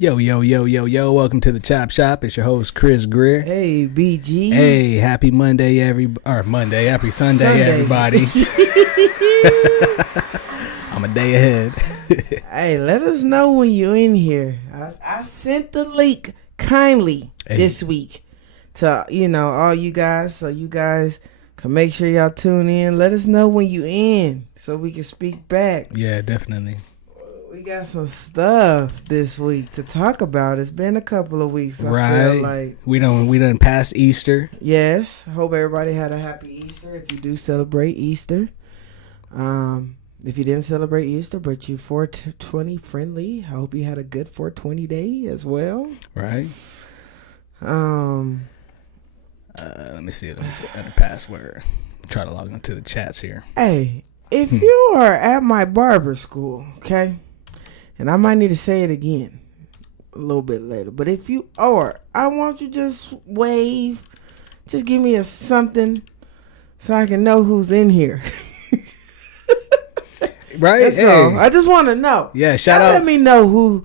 Yo, yo, yo, yo, yo. Welcome to the Chop Shop. It's your host, Kris Greer. Hey, BG. Hey, happy Monday, happy Sunday, everybody. I'm a day ahead. Hey, let us know when you're in here. I sent the link kindly this week to, all you guys, so you guys can make sure y'all tune in. Let us know when you in so we can speak back. Yeah, definitely. We got some stuff this week to talk about. It's been a couple of weeks. I feel like we done passed Easter. Yes. Hope everybody had a happy Easter. If you do celebrate Easter, if you didn't celebrate Easter, but you 420 friendly, I hope you had a good 420 day as well. Right. Let me see under password. Try to log into the chats here. Hey, if you are at my barber school, okay, and I might need to say it again a little bit later, but if you are, I want you to just wave, just give me a something so I can know who's in here. Right? That's all. I just want to know. Yeah, shout out. Let me know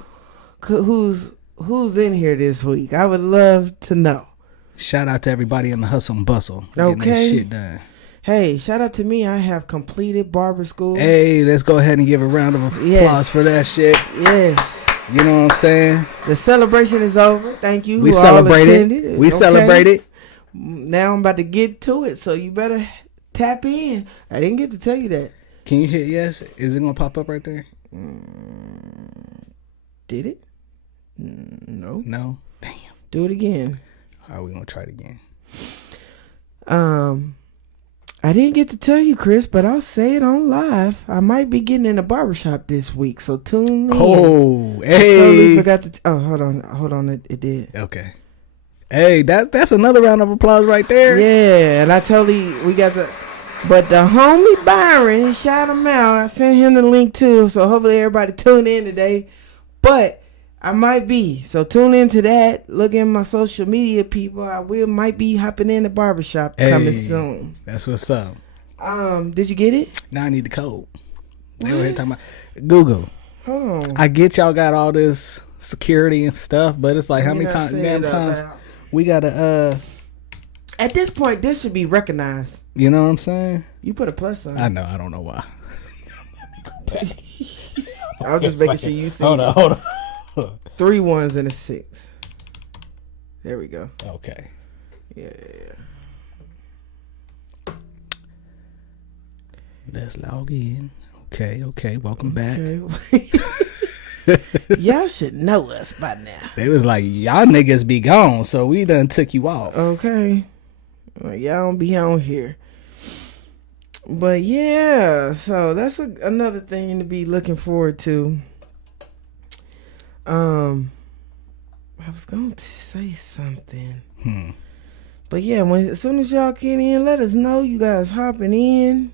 who's in here this week. I would love to know. Shout out to everybody in the hustle and bustle. Okay. Getting this shit done. Hey, shout out to me. I have completed barber school. Hey, let's go ahead and give a round of applause for that shit. Yes. You know what I'm saying? The celebration is over. Thank you. We celebrated. We celebrated. Now I'm about to get to it, so you better tap in. I didn't get to tell you that. Can you hit yes? Is it going to pop up right there? Did it? No. No? Damn. Do it again. All right, we're going to try it again. I didn't get to tell you, Chris, but I'll say it on live. I might be getting in a barbershop this week, so tune in. Oh, hey. I totally forgot to. Hold on. It did. Okay. Hey, that's another round of applause right there. Yeah, and we got the. But the homie Byron, shout him out. I sent him the link too, so hopefully everybody tune in today. But I might be, so tune into that. Look at my social media people. Might be hopping in the barbershop coming soon. That's what's up. Did you get it? Now I need the code. They were here talking about Google. Oh. I get y'all got all this security and stuff, but it's like how many times we gotta At this point, this should be recognized. You know what I'm saying? You put a plus on. I know. I don't know why. Let me go back. I was just making sure you see. Hold on. 3 1s and a 6. There we go. Okay. Yeah. Let's log in. Okay. Welcome back. Y'all should know us by now. They was like, y'all niggas be gone, so we done took you off. Okay. Well, y'all don't be on here. But yeah, so that's another thing to be looking forward to. I was going to say something. But yeah, as soon as y'all get in, let us know. You guys hopping in.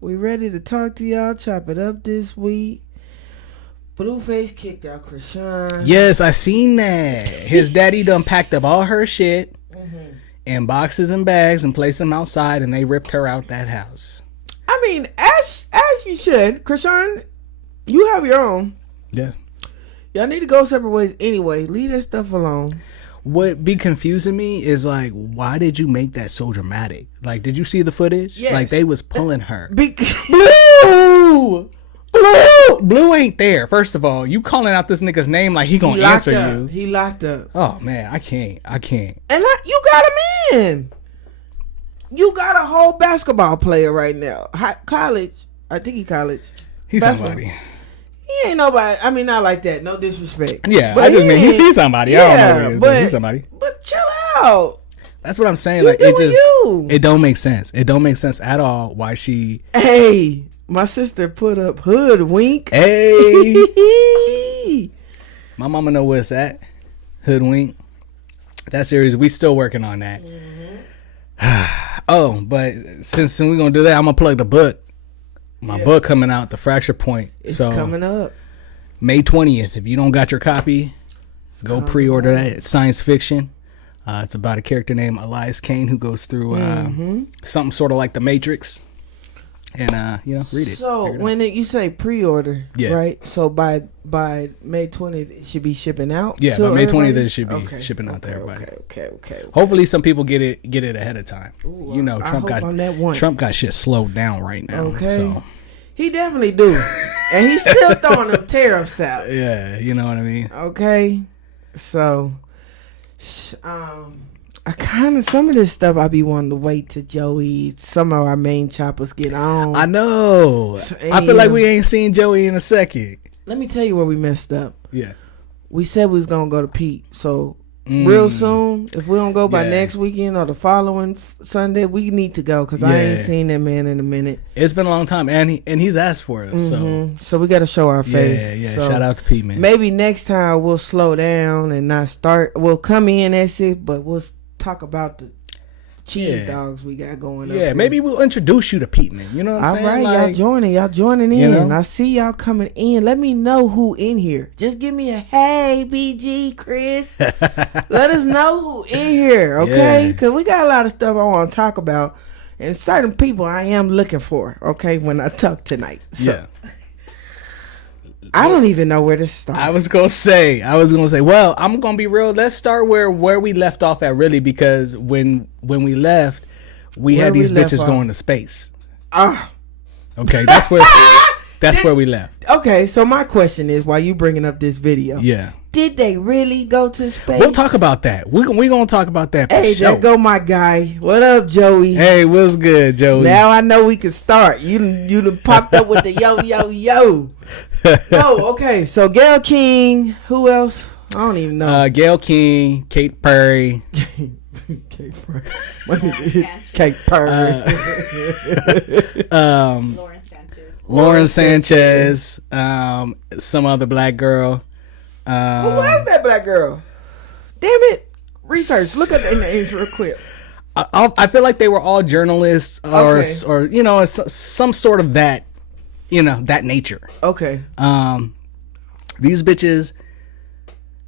We ready to talk to y'all. Chop it up this week. Blueface kicked out Krishan. Yes, I seen that. His daddy done packed up all her shit in boxes and bags and placed them outside, and they ripped her out that house. I mean, as you should. Krishan, you have your own. Yeah. Y'all need to go separate ways anyway. Leave that stuff alone. What be confusing me is like, why did you make that so dramatic? Like, did you see the footage? Yes. Like, they was pulling her. Blue ain't there. First of all, you calling out this nigga's name like he gonna answer you. He locked up. Oh man, I can't. And you got him in. You got a whole basketball player right now. College. I think he college. He's basketball. Somebody. He ain't nobody. I mean, not like that. No disrespect. Yeah, but I just mean he sees somebody. Yeah, I don't know who he is, but he's somebody. But chill out. That's what I'm saying. Like it don't make sense. It don't make sense at all why she. Hey, my sister put up hoodwink. Hey. My mama know where it's at. Hoodwink. That series, we still working on that. Oh, but since we're gonna do that, I'm gonna plug the book. My book coming out, The Fracture Point. It's coming up. May 20th. If you don't got your copy, go pre-order that. It's science fiction. It's about a character named Elias Kane who goes through something sort of like the Matrix. and read it. So when you say pre-order, Yeah. right? So by May 20th, it should be shipping out. Yeah, to by May 20th, everybody? it should be shipping out to everybody. Okay. Hopefully, some people get it ahead of time. Ooh, Trump got shit slowed down right now. Okay. So he definitely do, and he's still throwing them tariffs out. yeah, you know what I mean. Okay, so I kind of some of this stuff I be wanting to wait till Joey, some of our main choppers get on. I know. I feel like we ain't seen Joey in a second. Let me tell you where we messed up. Yeah. We said we was gonna go to Pete, so real soon, if we don't go by next weekend or the following Sunday, we need to go because I ain't seen that man in a minute. It's been a long time, and he's asked for us, so we got to show our face. Yeah. So shout out to Peteman. maybe next time we'll slow down and not start. We'll come in at 6, but we'll talk about the cheese dogs we got going up. Yeah, maybe we'll introduce you to Peteman. You know what I'm saying? All right, like, y'all joining in. You know? I see y'all coming in. Let me know who in here. Just give me a hey, BG Chris. Let us know who in here, okay? Because we got a lot of stuff I want to talk about, and certain people I am looking for, okay, when I talk tonight. So. Yeah. I don't even know where to start. I was gonna say, well, I'm gonna be real. Let's start where we left off at, really, because when we left, we had these bitches going to space. Okay, that's where we left. Okay, so my question is, why you bringing up this video? Yeah. Did they really go to space? We'll talk about that. We gonna talk about that for sure. There go my guy. What up, Joey? Hey, what's good, Joey? Now I know we can start. You done popped up with the yo. Oh, okay. So Gail King. Who else? I don't even know. Gail King, Kate Perry. Kate Perry. Kate Perry. Lauren Sanchez. Some other black girl. Who was that black girl? Damn it! Research. Look at the names real quick. I feel like they were all journalists or some sort of that, that nature. Okay. These bitches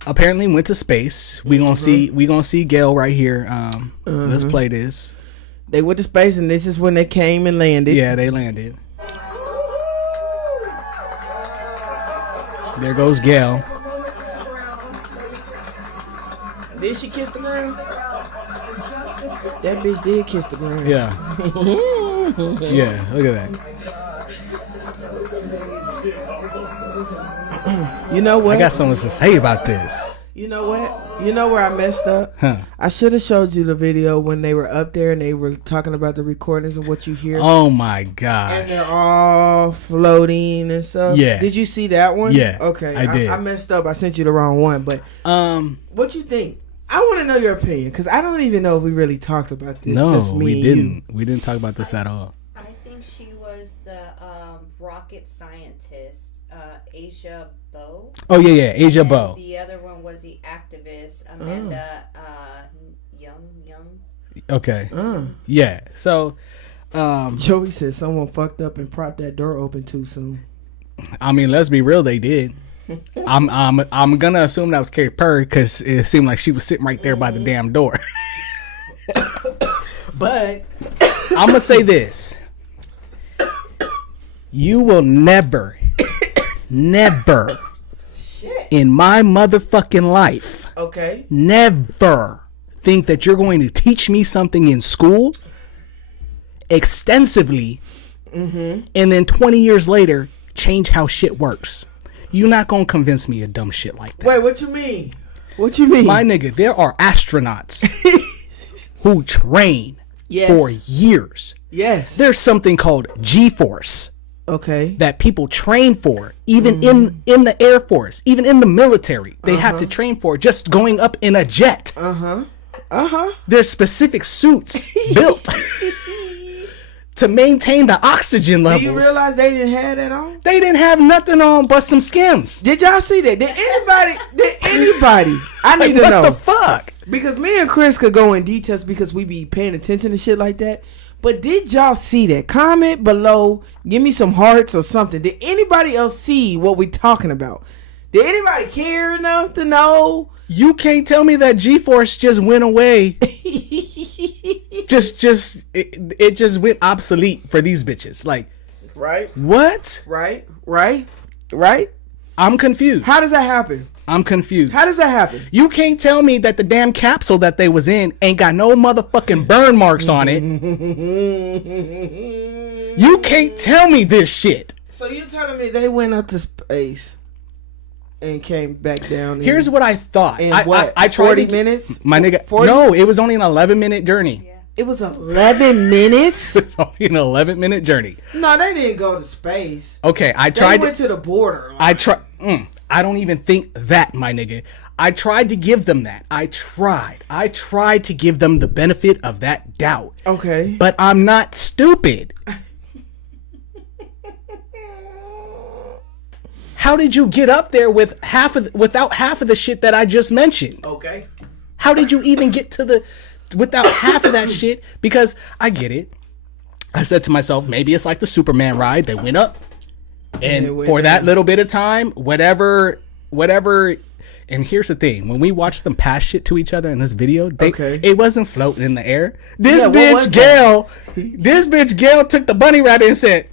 apparently went to space. We gonna see Gail right here. Let's play this. They went to space, and this is when they came and landed. Yeah, they landed. There goes Gail. Did she kiss the ground? That bitch did kiss the ground. Yeah. Yeah, look at that. You know what? I got something to say about this. You know what? You know where I messed up? Huh. I should have showed you the video when they were up there and they were talking about the recordings and what you hear. Oh my gosh. And they're all floating and stuff. Yeah. Did you see that one? Yeah. Okay. I did. I messed up. I sent you the wrong one. But what you think? I want to know your opinion because I don't even know if we really talked about this. No, Just me we and didn't. you. We didn't talk about this at all. I think she was the rocket scientist, Asia Bow. Oh yeah, Asia Bow. The other one was the activist, Amanda Young. Okay. Yeah. So, Joey said someone fucked up and propped that door open too soon. I mean, let's be real, they did. I'm gonna assume that was Carrie Perry because it seemed like she was sitting right there by the damn door. But I'm gonna say this: you will never in my motherfucking life, never think that you're going to teach me something in school extensively, and then 20 years later change how shit works. You're not gonna convince me of dumb shit like that. Wait, what you mean? What you mean? My nigga, there are astronauts who train for years. Yes. There's something called G-force. Okay. That people train for, even in the Air Force, even in the military. They have to train for just going up in a jet. There's specific suits built to maintain the oxygen levels. Do you realize they didn't have that on? They didn't have nothing on but some Skims. Did y'all see that? Did anybody? I need to know. What the fuck? Because me and Chris could go in details because we be paying attention to shit like that. But did y'all see that? Comment below. Give me some hearts or something. Did anybody else see what we talking about? Did anybody care enough to know? You can't tell me that G-force just went away. it just went obsolete for these bitches. Like, Right. What? Right. I'm confused. How does that happen? I'm confused. How does that happen? You can't tell me that the damn capsule that they was in ain't got no motherfucking burn marks on it. You can't tell me this shit. So you telling me they went up to space and came back down? Here's what I thought. In what? I tried 40 minutes? My nigga. 40? No, it was only an 11-minute journey. Yeah. It was 11 minutes? It's only an 11-minute journey. No, they didn't go to space. Okay, I tried. They went to the border. I don't even think that, my nigga. I tried to give them that. I tried to give them the benefit of that doubt. Okay. But I'm not stupid. How did you get up there without half of the shit that I just mentioned? Okay. How did you even get to without half of that shit? Because I get it. I said to myself, maybe it's like the Superman ride. They went up, and for that little bit of time, whatever. And here's the thing: when we watched them pass shit to each other in this video, it wasn't floating in the air. This bitch Gail took the bunny rabbit and said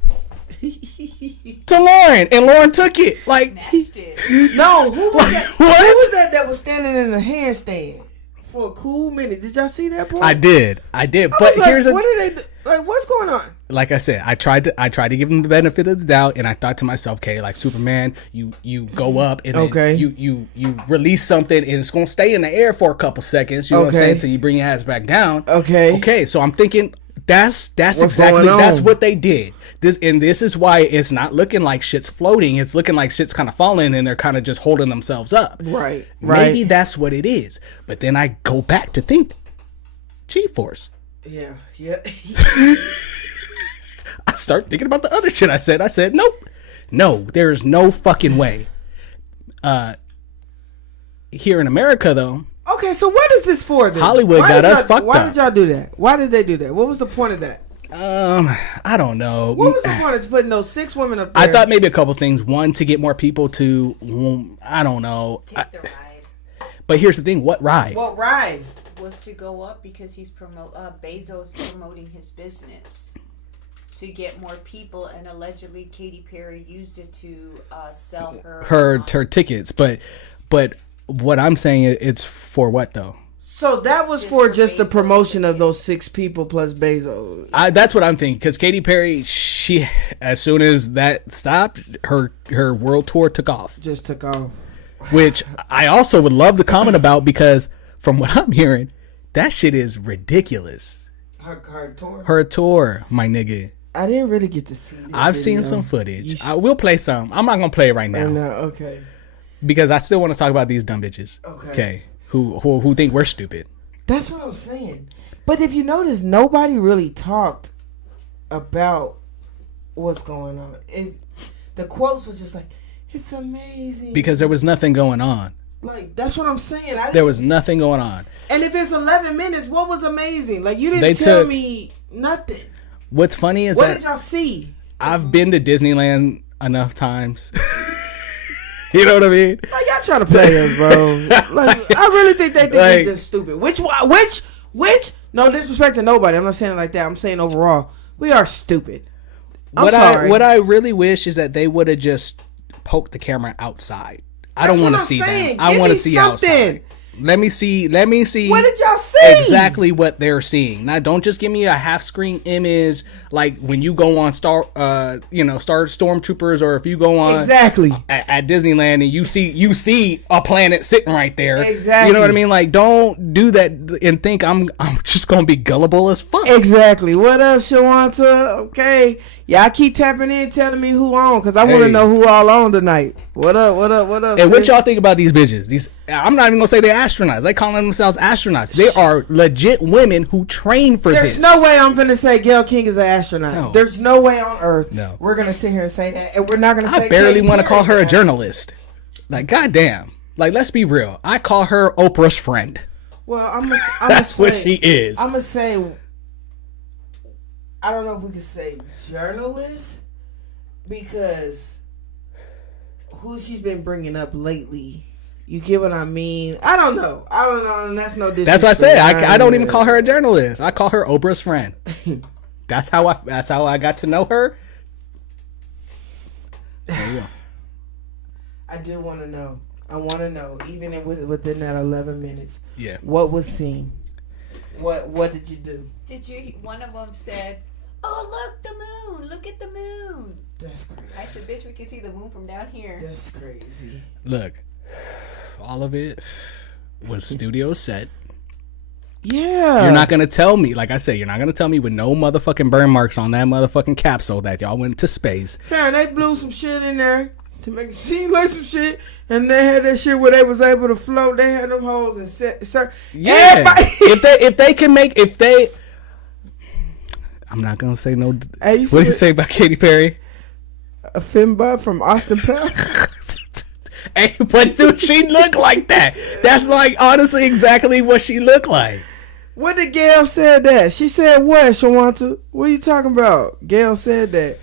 to Lauren, and Lauren took it. Like, no, who was that? What? Who was that was standing in the handstand for a cool minute? Did y'all see that part? I did. But here's what are they? Like, what's going on? Like I said, I tried to give them the benefit of the doubt, and I thought to myself, okay, like Superman, you go up and then you release something, and it's gonna stay in the air for a couple seconds. You know what I'm saying? Until you bring your ass back down. Okay. So I'm thinking that's exactly that's what they did. This is why it's not looking like shit's floating. It's looking like shit's kind of falling, and they're kind of just holding themselves up. Right. Maybe that's what it is. But then I go back to think, G-Force. Yeah. I start thinking about the other shit I said. I said, nope. No, there's no fucking way. Here in America, though. Okay, so what is this for then? Hollywood got us fucked up. Why did y'all do that? Why did they do that? What was the point of that? I don't know. What was the point of putting those 6 women up there? I thought maybe a couple things. One, to get more people to, I don't know. Take the ride. But here's the thing. What ride? What ride? Was to go up because he's Bezos promoting his business to get more people, and allegedly Katy Perry used it to sell her tickets. But what I'm saying, it's for what though? So that was for just the promotion of those 6 people plus Bezos. That's what I'm thinking. Because Katy Perry, she, as soon as that stopped, her world tour took off. Just took off. Which I also would love to comment about, because from what I'm hearing, that shit is ridiculous. Her tour, my nigga. I didn't really get to see it. I've seen some footage. I will play some. I'm not gonna play it right now. Okay. Because I still want to talk about these dumb bitches. Okay. Who think we're stupid. That's what I'm saying. But if you notice, nobody really talked about what's going on. The quotes was just like, it's amazing. Because there was nothing going on. Like, that's what I'm saying. There was nothing going on. And if it's 11 minutes, what was amazing? Like, you didn't tell me nothing. What's funny is what did y'all see? I've been to Disneyland enough times. You know what I mean? Like, y'all trying to play us, bro. Like, I really think they think we're just stupid. Which? No disrespect to nobody. I'm not saying it like that. I'm saying overall, we are stupid. I'm sorry. What I really wish is that they would have just poked the camera outside. I don't want to see them. I want to see outside. Let me see. What did y'all see? Exactly what they're seeing. Now, don't just give me a half screen image like when you go on Star Stormtroopers, or if you go on at Disneyland and you see a planet sitting right there. Exactly. You know what I mean? Like, don't do that and think I'm just gonna be gullible as fuck. Exactly. What up, Shawanta? Okay. Y'all keep tapping in, telling me who on, because I want to know who all on tonight. What up? And what y'all think about these bitches? I'm not even gonna say they're astronauts. They calling themselves astronauts. They are legit women who train for this. There's no way I'm gonna say Gayle King is an astronaut. No. There's no way on earth. No. We're gonna sit here and say that, and we're not gonna say. I barely want to call her a journalist. Like, goddamn. Like, let's be real. I call her Oprah's friend. Well, I'm That's what she is. I'm gonna say. I don't know if we could say journalist, because who she's been bringing up lately. You get what I mean? I don't know. And that's no disrespect. That's what I say. I don't even call her a journalist. I call her Oprah's friend. That's how I got to know her. There you go. I do want to know. I want to know, even within that 11 minutes. Yeah. What was seen? What did you do? Did you? One of them said, "Oh, look, the moon! Look at the moon!" That's crazy. I said, "Bitch, we can see the moon from down here." That's crazy. Look, all of it was studio set. Yeah. You're not gonna tell me, like I said, you're not gonna tell me with no motherfucking burn marks on that motherfucking capsule that y'all went to space. Fam, they blew some shit in there to make it seem like some shit, and they had that shit where they was able to float. They had them holes and set. Yeah. Everybody. if they can make, I'm not gonna say no. Hey, what did you say about Katy Perry? A Finbud from Austin Powers. Hey, but dude, she looked like that. That's like honestly exactly what she looked like. What did Gail said that? She said what, Shawanta? What are you talking about? Gail said that.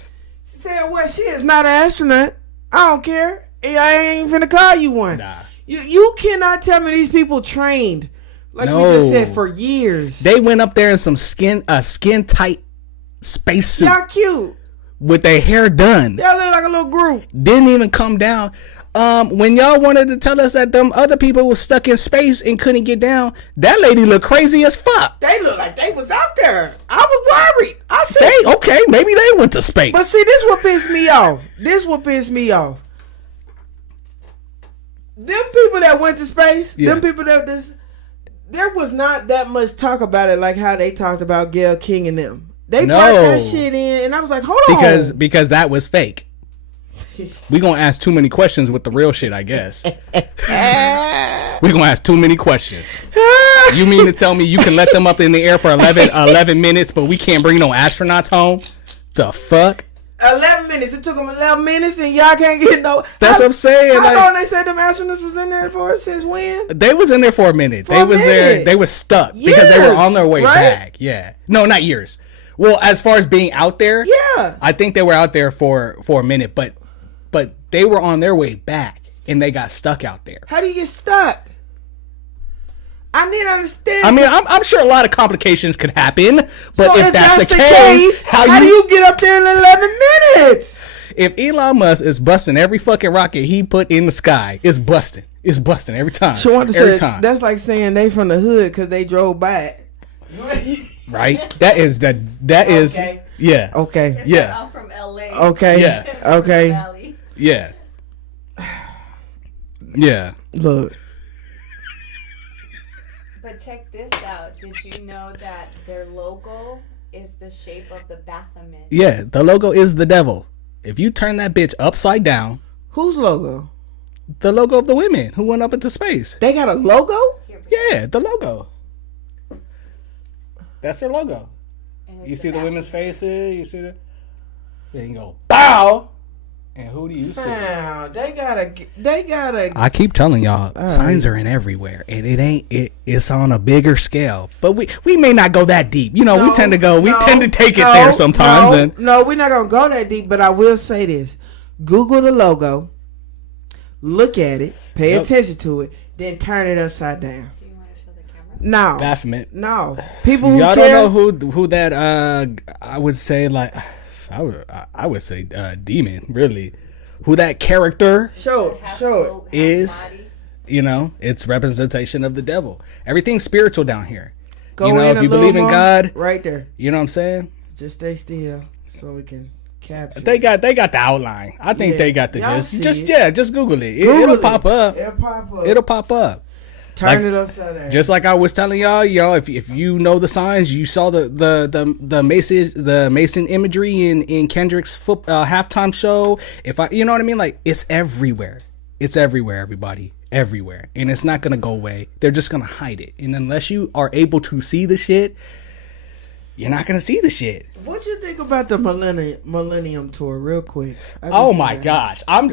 She said what? She is not an astronaut. I don't care. I ain't finna call you one. Nah. You cannot tell me these people trained. Like we just said, for years. They went up there in some skin tight spacesuit. Y'all cute. With their hair done. Y'all look like a little group. Didn't even come down. When y'all wanted to tell us that them other people was stuck in space and couldn't get down, that lady looked crazy as fuck. They look like they was out there. I was worried. I said, okay, maybe they went to space. but see, this what pissed me off. Them people that went to space, Yeah. them people there was not that much talk about it like how they talked about Gail King and them. They brought that shit in, and I was like, hold on. Because that was fake. We gonna ask too many questions with the real shit, I guess. We gonna ask too many questions. You mean to tell me you can let them up in the air for 11 minutes, but we can't bring no astronauts home? The fuck? 11 minutes. It took them 11 minutes, and y'all can't get no. That's what I'm saying. How Like, long they said them astronauts was in there for? Since when? they was in there for a minute. For a minute. There. They was stuck because they were on their way right? back. Yeah. No, not years. Well, as far as being out there, Yeah. I think they were out there for a minute, but they were on their way back and they got stuck out there. How do you get stuck? I need to understand. I mean, I'm sure a lot of complications could happen, but So if that's the case, how do you get up there in 11 minutes? If Elon Musk is busting every fucking rocket he put in the sky, it's busting. It's busting every time. Every time. That's like saying they from the hood because they drove by it. Right? That is. Okay. Yeah. Okay. It's Yeah. like, I'm from LA. Okay. Yeah. Okay. Valley. Yeah. Yeah. Look. But check this out. Did you know that their logo is the shape of the Baphomet? Yeah. The logo is the devil. If you turn that bitch upside down, Whose logo? the logo of the women who went up into space. They got a logo? Yeah, the logo. That's their logo. And it's You see the Baphomet. women's faces. You see the. Then you go bow, and who do you see? Wow, they gotta. I keep telling y'all, signs are in everywhere, and it's on a bigger scale. But we may not go that deep. You know, we tend to take it there sometimes. No, we're not gonna go that deep. But I will say this: Google the logo, look at it, pay attention to it, then turn it upside down. Do you want to show the camera? No, Baphomet. no. People who Y'all care, don't know who that I would say like I would say demon really, who that character Show it. is. You know, it's representation of the devil. Everything's spiritual down here. Go you know, in if a you little believe in more, God, right there. you know what I'm saying. Just stay still so we can capture. They got the outline. I think Yeah, they got the y'all gist. see Just it. just Google it. Google It'll it. pop up. It'll pop up. It'll pop up. Turn like- it upside down. Just like I was telling y'all, if you know the signs, you saw the Mason imagery in Kendrick's halftime show. You know what I mean, like it's everywhere. It's everywhere, everybody, everywhere, and it's not gonna go away. They're just gonna hide it, and unless you are able to see the shit, you're not gonna see the shit. What you think about the Millennium Tour, real quick? Oh my gosh, I'm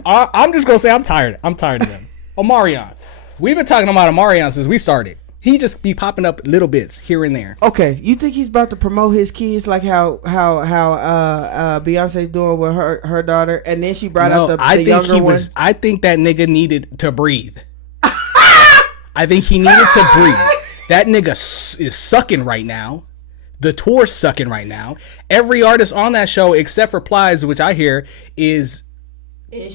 just gonna say I'm tired. I'm tired of them. Omarion, we've been talking about Omarion since we started. He just be popping up little bits here and there. Okay, you think he's about to promote his kids like how Beyonce's doing with her daughter, and then she brought up the younger one? I think that nigga needed to breathe. I think he needed to breathe. That nigga is sucking right now. The tour's sucking right now. Every artist on that show, except for Plies, which I hear is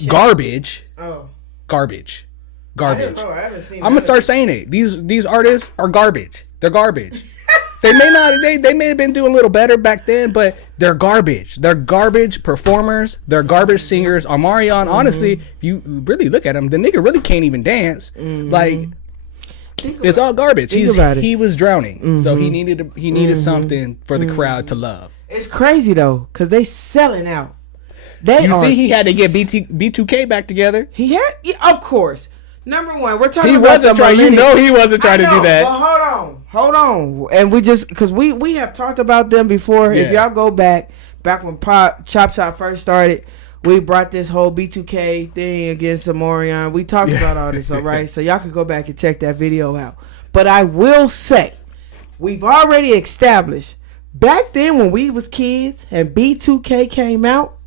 garbage. Oh. Garbage. I haven't seen I'm gonna start saying it. These artists are garbage. They're garbage. They may have been doing a little better back then, but they're garbage. They're garbage performers. They're garbage singers. Omarion, honestly, if you really look at him, the nigga really can't even dance. Like, it's all garbage. He was drowning, so he needed something for the crowd to love. It's crazy though, cause they selling out. He had to get B2K back together. He had, of course. Number one, we're talking he about wasn't trying. You know, he wasn't trying to do that. But hold on, and we just because we have talked about them before. Yeah. If y'all go back when ChopShop first started, we brought this whole B2K thing against Omarion. We talked about all this, all right? So y'all can go back and check that video out. But I will say, we've already established back then when we was kids and B2K came out,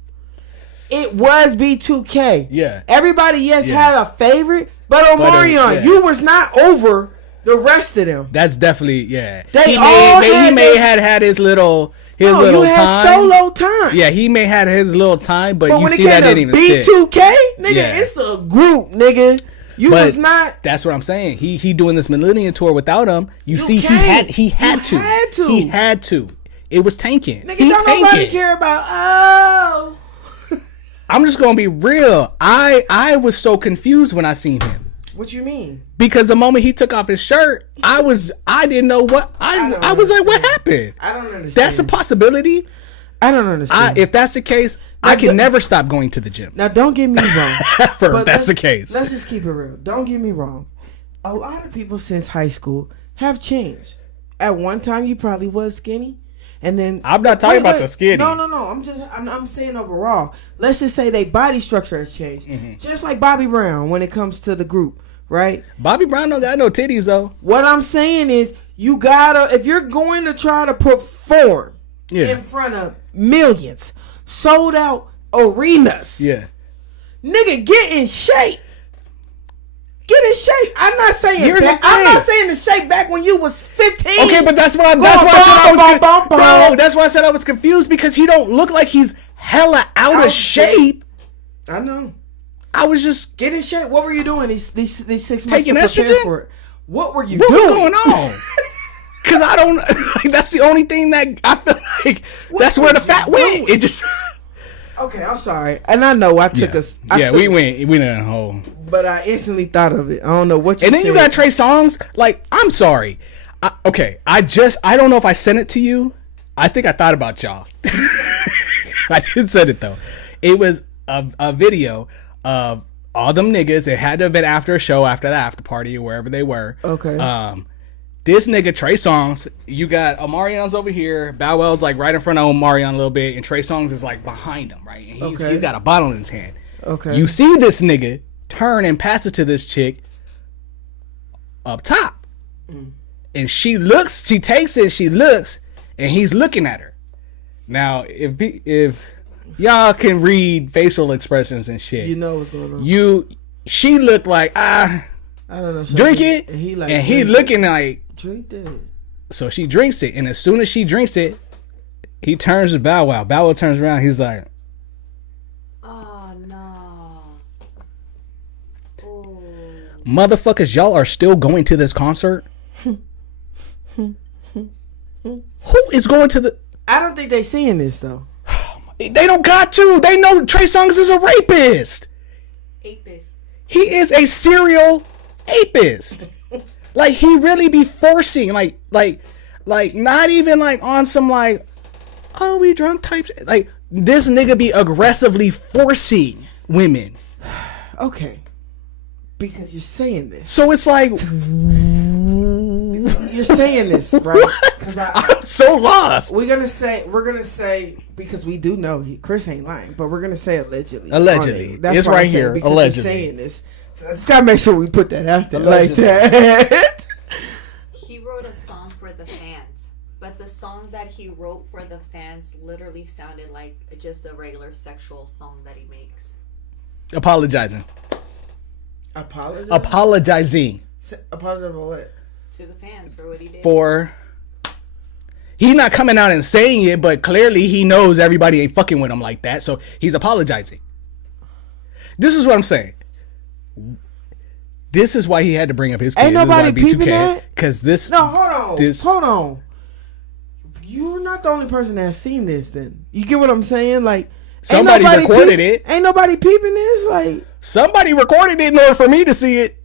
it was B2K. Yeah. Everybody had a favorite. But Omarion, you was not over the rest of them. That's definitely He may have had his little time. Solo time. Yeah, he may have had his little time, but you when see that didn't even stick. B2K, nigga, it's a group, nigga. Was not. That's what I'm saying. He doing this Millennium tour without him. You see, he had to. It was tanking. Nigga, don't nobody care about. I'm just gonna be real. I was so confused when I seen him. What you mean? Because the moment he took off his shirt, I didn't know what I was like. What happened? I don't understand. That's a possibility. I don't understand. If that's the case, I can never stop going to the gym. Now, don't get me wrong. If that's the case, let's just keep it real. Don't get me wrong. A lot of people since high school have changed. At one time, you probably was skinny. And then I'm not talking about the skinny. No. I'm saying overall. Let's just say their body structure has changed. Mm-hmm. Just like Bobby Brown when it comes to the group, right? Bobby Brown don't got no titties though. What I'm saying is you gotta, if you're going to try to perform in front of millions, sold out arenas. Yeah. Nigga, get in shape. Get in shape. I'm not saying I'm not saying the shape back when you was 15. Okay, but that's why I said I was confused because he don't look like he's hella out of shape. I know. I was just get in shape. What were you doing these 6 months taking estrogen for it? What were you doing? What was going on? Because I don't. That's the only thing that I feel like. That's where the fat went. It just. Okay, I'm sorry, and I know I took us. We went in a hole. But I instantly thought of it. I don't know what you. And then you got Trey Songz. Like, I'm sorry. I don't know if I sent it to you. I think I thought about y'all. I did send it though. It was a video of all them niggas. It had to have been after a show, after the after party, or wherever they were. Okay. This nigga Trey Songz, you got Omarion's over here, Bow Wow's like right in front of Omarion a little bit, and Trey Songz is like behind him, right? And he's got a bottle in his hand. Okay. You see this nigga turn and pass it to this chick up top. And she takes it, she looks, and he's looking at her. Now, if y'all can read facial expressions and shit, you know what's going on. She looked like, I don't know, drink it, and he looking like, drink that. So she drinks it, and as soon as she drinks it, he turns to Bow Wow. Bow Wow turns around, he's like, oh no. Oh. Motherfuckers, y'all are still going to this concert? Who is going to the... I don't think they seeing this though. They don't got to. They know Trey Songz is a rapist. Apist. He is a serial apist. Like, he really be forcing, like not even like on some like, oh, we drunk type. Like, this nigga be aggressively forcing women. Okay. Because you're saying this. So it's like, you're saying this, right? I'm so lost. We're gonna say because we do know Chris ain't lying, but we're gonna say allegedly. Allegedly, it's right here. Allegedly, saying this. So let's gotta make sure we put that out there like that. He wrote a song for the fans, but the song that he wrote for the fans literally sounded like just a regular sexual song that he makes. Apologizing. Apologizing for what? To the fans for what he did. He's not coming out and saying it, but clearly he knows everybody ain't fucking with him like that, so he's apologizing. This is what I'm saying. This is why he had to bring up his kid. Ain't nobody peeping that? Because this... No, hold on. You're not the only person that's seen this then. You get what I'm saying? Like... Somebody recorded it. Ain't nobody peeping this? Like... Somebody recorded it in order for me to see it.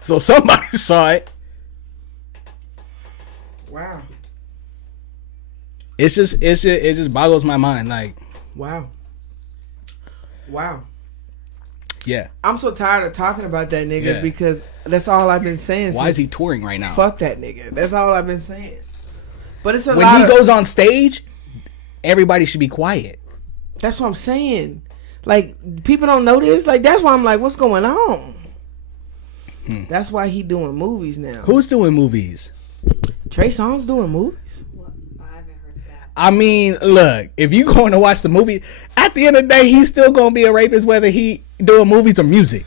So somebody saw it. Wow. It just boggles my mind. Like... Wow. Yeah. I'm so tired of talking about that nigga because that's all I've been saying. Why is he touring right now? Fuck that nigga. That's all I've been saying. But it's when he goes on stage, everybody should be quiet. That's what I'm saying. Like, people don't know this. Like, that's why I'm like, what's going on? That's why he doing movies now. Who's doing movies? Trey Songz doing movies. I mean, look, if you going to watch the movie, at the end of the day, he's still going to be a rapist whether he doing movies or music.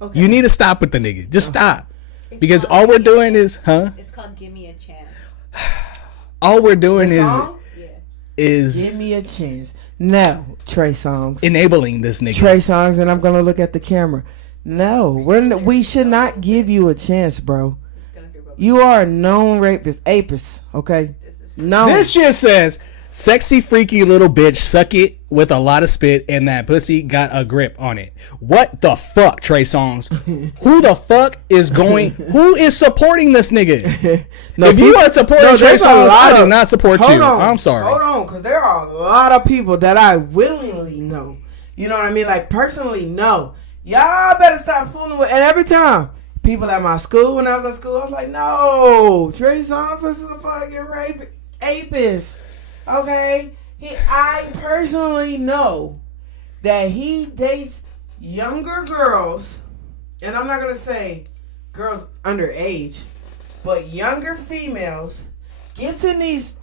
Okay. You need to stop with the nigga. Just stop. Because all we're doing is, It's called Give Me a Chance. All we're doing is Give Me a Chance. No, Trey Songz. Enabling this nigga. Trey Songz, and I'm going to look at the camera. No, we should not give you a chance, bro. You are a known rapist. Apis, okay? No. This shit says, sexy, freaky little bitch, suck it with a lot of spit, and that pussy got a grip on it. What the fuck, Trey Songz? Who the fuck is who is supporting this nigga? No, if you are supporting Trey Songz, I do not support you. I'm sorry. Hold on, because there are a lot of people that I willingly know. You know what I mean? Like, personally know. Y'all better stop fooling with, and every time, people at my school, when I was at school, I was like, no, Trey Songz, this is a fucking rapist. Apis, okay? I personally know that he dates younger girls, and I'm not gonna say girls underage, but younger females, gets in these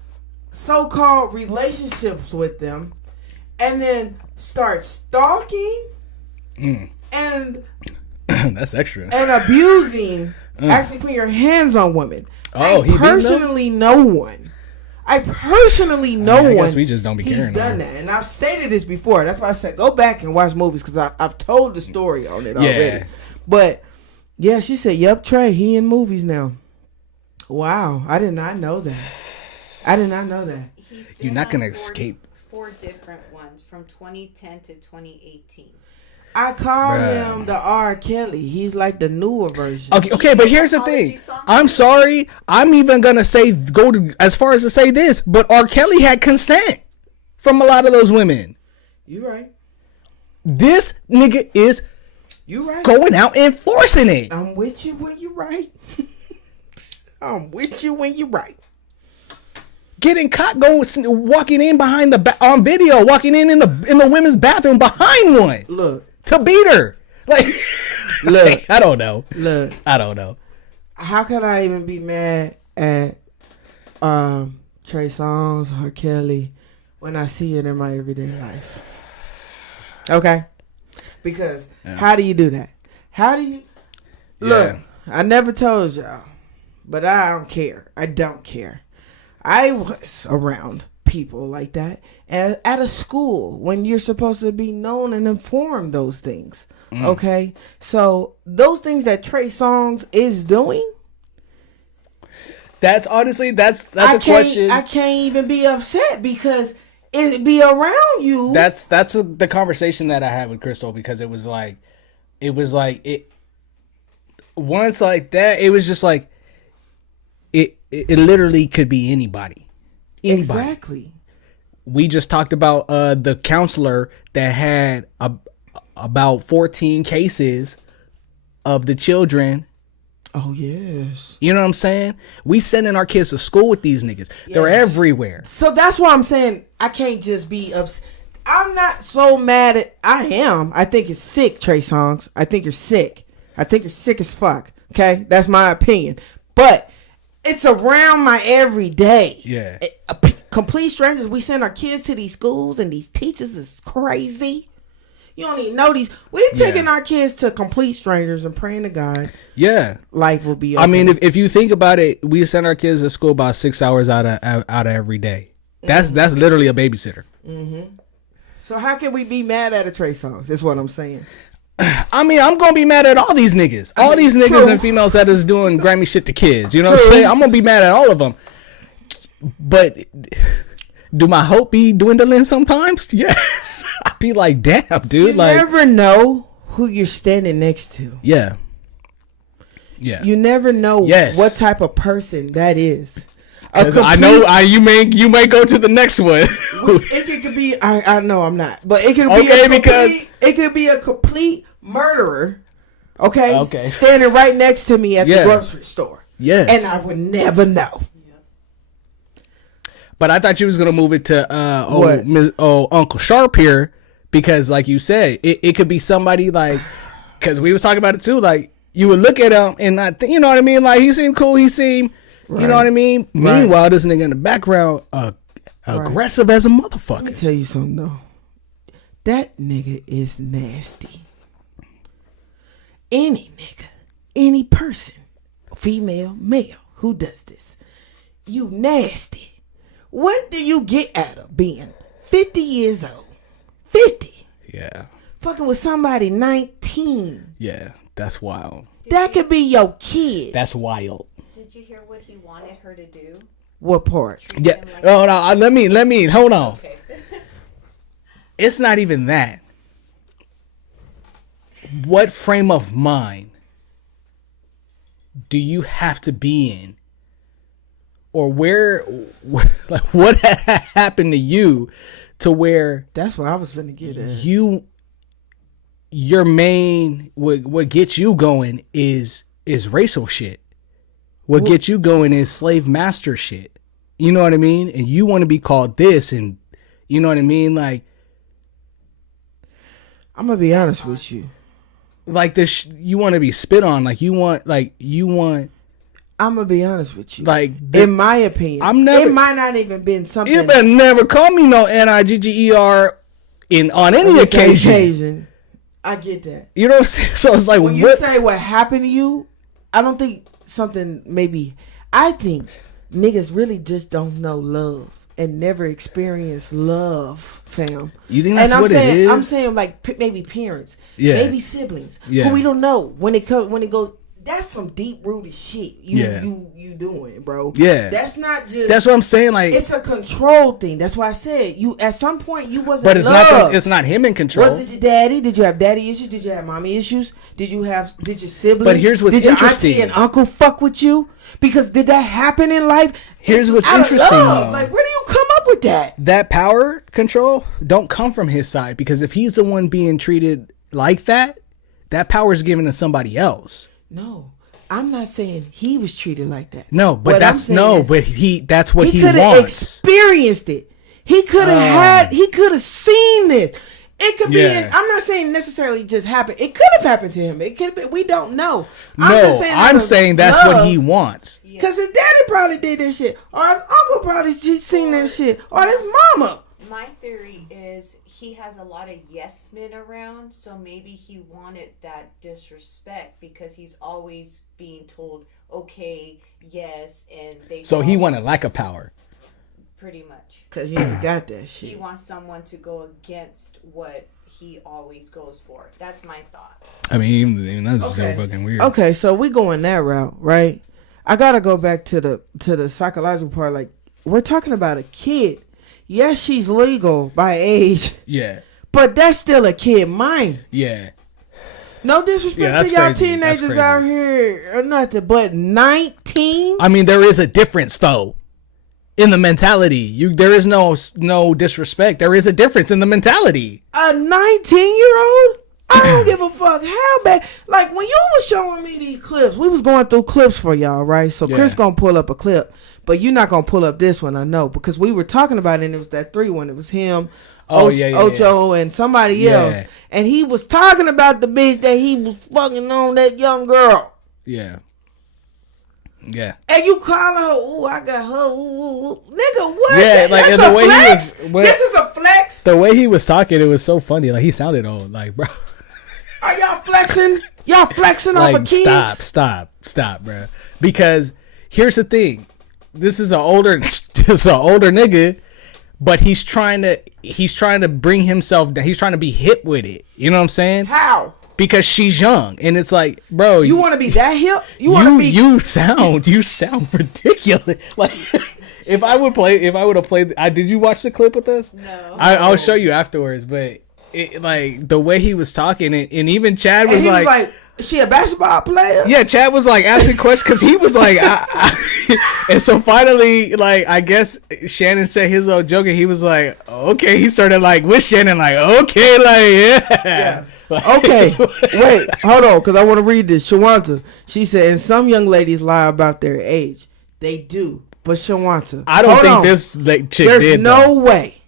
so-called relationships with them, and then starts stalking and that's extra and abusing, actually putting your hands on women. Oh, I personally know one. I personally know one. I guess we just don't be caring. He's done that, and I've stated this before. That's why I said go back and watch movies because I've told the story on it already. But yeah, she said, "Yep, Trey, he in movies now." Wow, I did not know that. You're not gonna escape. 4 different ones from 2010 to 2018. I call him the R. Kelly. He's like the newer version. Okay, but here's the thing. I'm sorry. I'm even gonna go as far as to say this, but R. Kelly had consent from a lot of those women. You right. This nigga is going out and forcing it. I'm with you when you're right. I'm with you when you're right. Getting caught walking in behind on video, walking in the women's bathroom behind one. Look. To beat her. Like, look, I don't know. Look. I don't know. How can I even be mad at Trey Songz or Kelly when I see it in my everyday life? Okay? Because how do you do that? How do you... Look, I never told y'all, but I don't care. I don't care. I was around people like that at a school when you're supposed to be known and informed those things. Okay, so those things that Trey Songz is doing, that's honestly that's a question. I can't even be upset because it be around you. That's the conversation that I had with Crystal, because it was like once like that, it was just like it literally could be anybody. Exactly. We just talked about the counselor that had about 14 cases of the children. Oh, yes. You know what I'm saying? We sending our kids to school with these niggas. Yes. They're everywhere. So that's why I'm saying I can't just be upset. I'm not so mad at... I am. I think it's sick, Trey Songz. I think you're sick. I think you're sick as fuck. Okay? That's my opinion. But it's around my everyday. Yeah. Complete strangers. We send our kids to these schools and these teachers is crazy. You don't even know these. We're taking our kids to complete strangers and praying to God. Yeah. Life will be okay. I mean, if you think about it, we send our kids to school about 6 hours out of every day. That's literally a babysitter. So how can we be mad at a Trey Songz? That's what I'm saying. I mean, I'm gonna be mad at all these niggas. All these niggas and females that is doing grimy shit to kids. You know what I'm saying? I'm gonna be mad at all of them. But do my hope be dwindling sometimes? Yes. I be like, damn, dude. You like, never know who you're standing next to. Yeah. Yeah. You never know what type of person that is. I know you may go to the next one. It could be I know I'm not, but it could be a complete murderer. Okay. Standing right next to me at the grocery store. Yes. And I would never know. But I thought you was gonna move it to Uncle Sharp here, because like you said, it could be somebody like, because we was talking about it too. Like you would look at him and not, you know what I mean? Like he seemed cool. He seemed, you know what I mean? Right. Meanwhile, this nigga in the background, aggressive as a motherfucker. Let me tell you something though. That nigga is nasty. Any nigga, any person, female, male, who does this, you nasty. What do you get out of being 50 years old? 50. Yeah. Fucking with somebody 19. Yeah, that's wild. That could be your kid. That's wild. Did you hear what he wanted her to do? What part? Yeah. No, let me, hold on. Okay. It's not even that. What frame of mind do you have to be in? Or like what happened to you to where that's what I was finna get at. Your main what gets you going is racial shit. What gets you going is slave master shit. You know what I mean? And you want to be called this, and you know what I mean? Like, I'm gonna be honest with you. Like this, you want to be spit on. You want. I'm gonna be honest with you. Like, in my opinion, it might not even been something. You better never call me no NIGGER on any occasion. I get that. You know what I'm saying? So it's like, when you say what happened to you, I don't think something maybe. I think niggas really just don't know love and never experienced love, fam. You think that's what it is? I'm saying like maybe parents, maybe siblings, who we don't know when it goes. That's some deep rooted shit you doing, bro. Yeah. That's not just. That's what I'm saying. Like, it's a control thing. That's why I said you. At some point, you wasn't. But it's not him in control. Was it your daddy? Did you have daddy issues? Did you have mommy issues? Did your siblings? But here's what's interesting. Did your auntie and uncle fuck with you? Because did that happen in life? Here's what's interesting. Like, where do you come up with that? That power control don't come from his side, because if he's the one being treated like that power is given to somebody else. No, I'm not saying he was treated like that. No, but that's what he could have wants. Experienced it. He could have he could have seen this. It could be. I'm not saying necessarily just happened. It could have happened to him. It could have. We don't know. I'm saying that's what he wants. Because his daddy probably did this shit, or his uncle probably seen this shit, or his mama. My theory is he has a lot of yes men around, so maybe he wanted that disrespect because he's always being told, okay, yes, and they. So he wanted lack of power. Pretty much. Because he ain't got that shit. He wants someone to go against what he always goes for. That's my thought. I mean that's so fucking weird. Okay, so we going that route, right? I gotta go back to the psychological part. Like, we're talking about a kid. Yes, she's legal by age. Yeah. But that's still a kid mind. Yeah. No disrespect to y'all teenagers out here or nothing, but 19? I mean, there is a difference though in the mentality. There is no disrespect. There is a difference in the mentality. A 19-year-old? I don't give a fuck how bad. Like, when you was showing me these clips, we was going through clips for y'all, right? So Chris gonna pull up a clip, but you're not gonna pull up this one, I know, because we were talking about it, and it was that 3 one. It was him, Ocho, and somebody else, and he was talking about the bitch that he was fucking on, that young girl. Yeah. Yeah. And you calling her, ooh, I got her, ooh. Nigga, what? Yeah, like, that's and the way flex? This is a flex? The way he was talking, it was so funny. Like, he sounded old. Like, bro. Are y'all flexing? Y'all flexing like, off of kids? Stop, bro. Because here's the thing. This is an older nigga, but he's trying to bring himself down. He's trying to be hip with it. You know what I'm saying? How? Because she's young, and it's like, bro, you want to be that hip? You sound ridiculous. Like, if I would have played, did you watch the clip with us? No. I'll show you afterwards. But like the way he was talking, and even Chad was like, she a basketball player? Yeah, Chad was like asking questions because he was like, and so finally, like, I guess Shannon said his little joke, and he was like, okay. He started like with Shannon, like, okay, like, yeah. Okay, wait, hold on, because I want to read this. Shawanta, she said, and some young ladies lie about their age. They do, but Shawanta, I don't think this chick There's did. No way.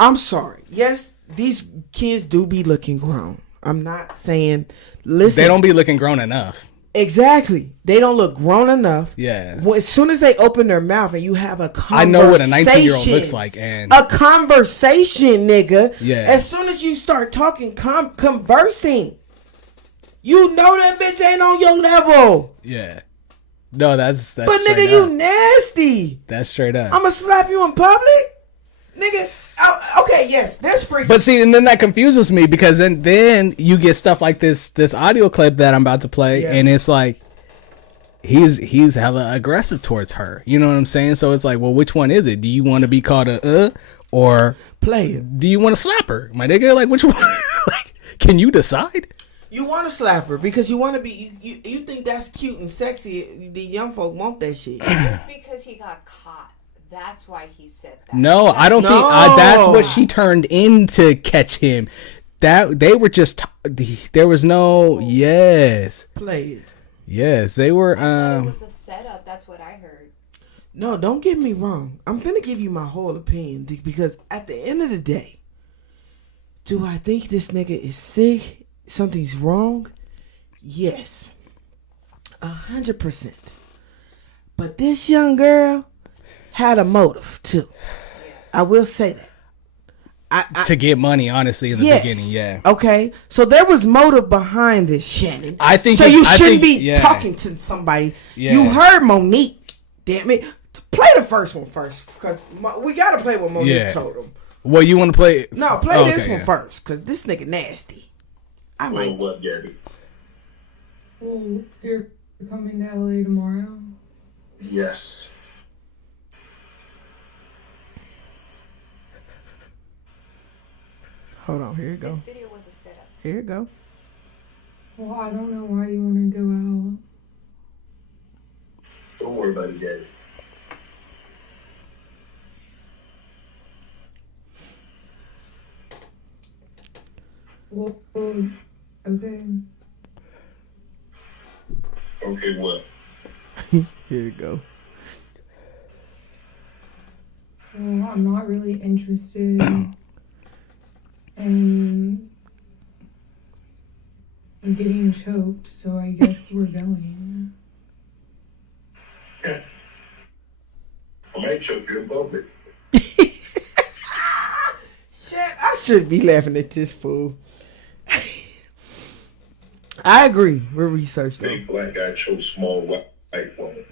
I'm sorry. Yes, these kids do be looking grown. I'm not saying. Listen, they don't be looking grown enough. Exactly. They don't look grown enough. Yeah. Well, as soon as they open their mouth and you have a conversation. I know what a 19-year-old looks like. And a conversation, nigga. Yeah. As soon as you start talking, conversing, you know that bitch ain't on your level. Yeah. No, that's but nigga, you nasty. That's straight up. I'ma slap you in public? Nigga. Okay, yes, that's freaky. But see, and then that confuses me because then you get stuff like this audio clip that I'm about to play, and it's like he's hella aggressive towards her. You know what I'm saying? So it's like, well, which one is it? Do you want to be called or play it? Do you want to slap her, my nigga? Like, which one? Like, can you decide? You want to slap her because you want to be. You think that's cute and sexy. The young folk want that shit. Just because he got caught. That's why he said that. No, I don't think that's what she turned in to catch him. That they were just there was no play it. Yes, they were. It was a setup. That's what I heard. No, don't get me wrong. I'm gonna give you my whole opinion because at the end of the day, do I think this nigga is sick? Something's wrong? Yes, 100%. But this young girl had a motive too. I will say that. To get money, honestly, in the beginning, yeah. Okay, so there was motive behind this, Shannon. I think so. You shouldn't be talking to somebody. Yeah. You heard Monique. Damn it! Play the first one first, because we gotta play what Monique told him. Well, you want to play? No, play this one first, because this nigga nasty. What, Gabby? Well, you're coming to LA tomorrow. Yes. Hold on, here you go. This video was a setup. Here you go. Well, I don't know why you want to go out. Don't worry about it, Daddy. Well, okay. Okay, what? Here you go. Well, I'm not really interested in getting choked, so I guess we're going. Yeah. I might choke you in public. Shit, I should be laughing at this fool. I agree. We're research though. Big black guy choke small white woman.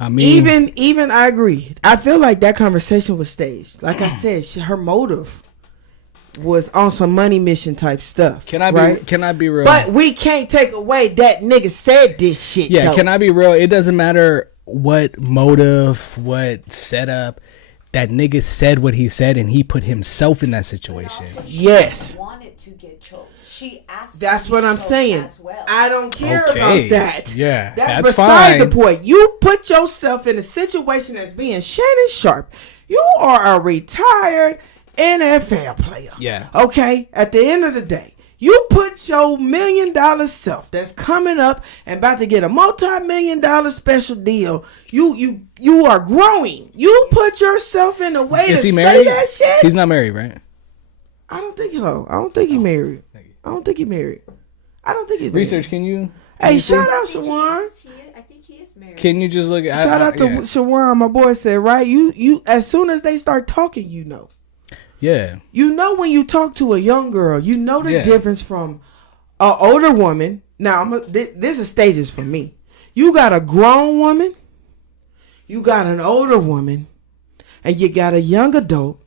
I mean, even I agree. I feel like that conversation was staged. Like I said, her motive was on some money mission type stuff. Can I be real? But we can't take away that nigga said this shit. Yeah, though. Can I be real? It doesn't matter what motive, what setup. That nigga said what he said, and he put himself in that situation. Yes. Wanted to get choked. She asked. That's what I'm saying. Well. I don't care about that. Yeah, that's beside the point. You put yourself in a situation as being Shannon Sharp. You are a retired NFL player. Yeah. Okay. At the end of the day, you put your $1 million self that's coming up and about to get a multi-million-dollar special deal. You are growing. You put yourself in a way to say that shit. He's not married, right? I don't think so. I don't think he's married. I don't think he's married. Research, can you? Hey, shout out Shawan. I think he is married. Can you just look at? Shout out to Shawan. My boy said, right? You as soon as they start talking, you know. Yeah. You know when you talk to a young girl, you know the difference from an older woman. Now, this is stages for me. You got a grown woman, you got an older woman, and you got a young adult,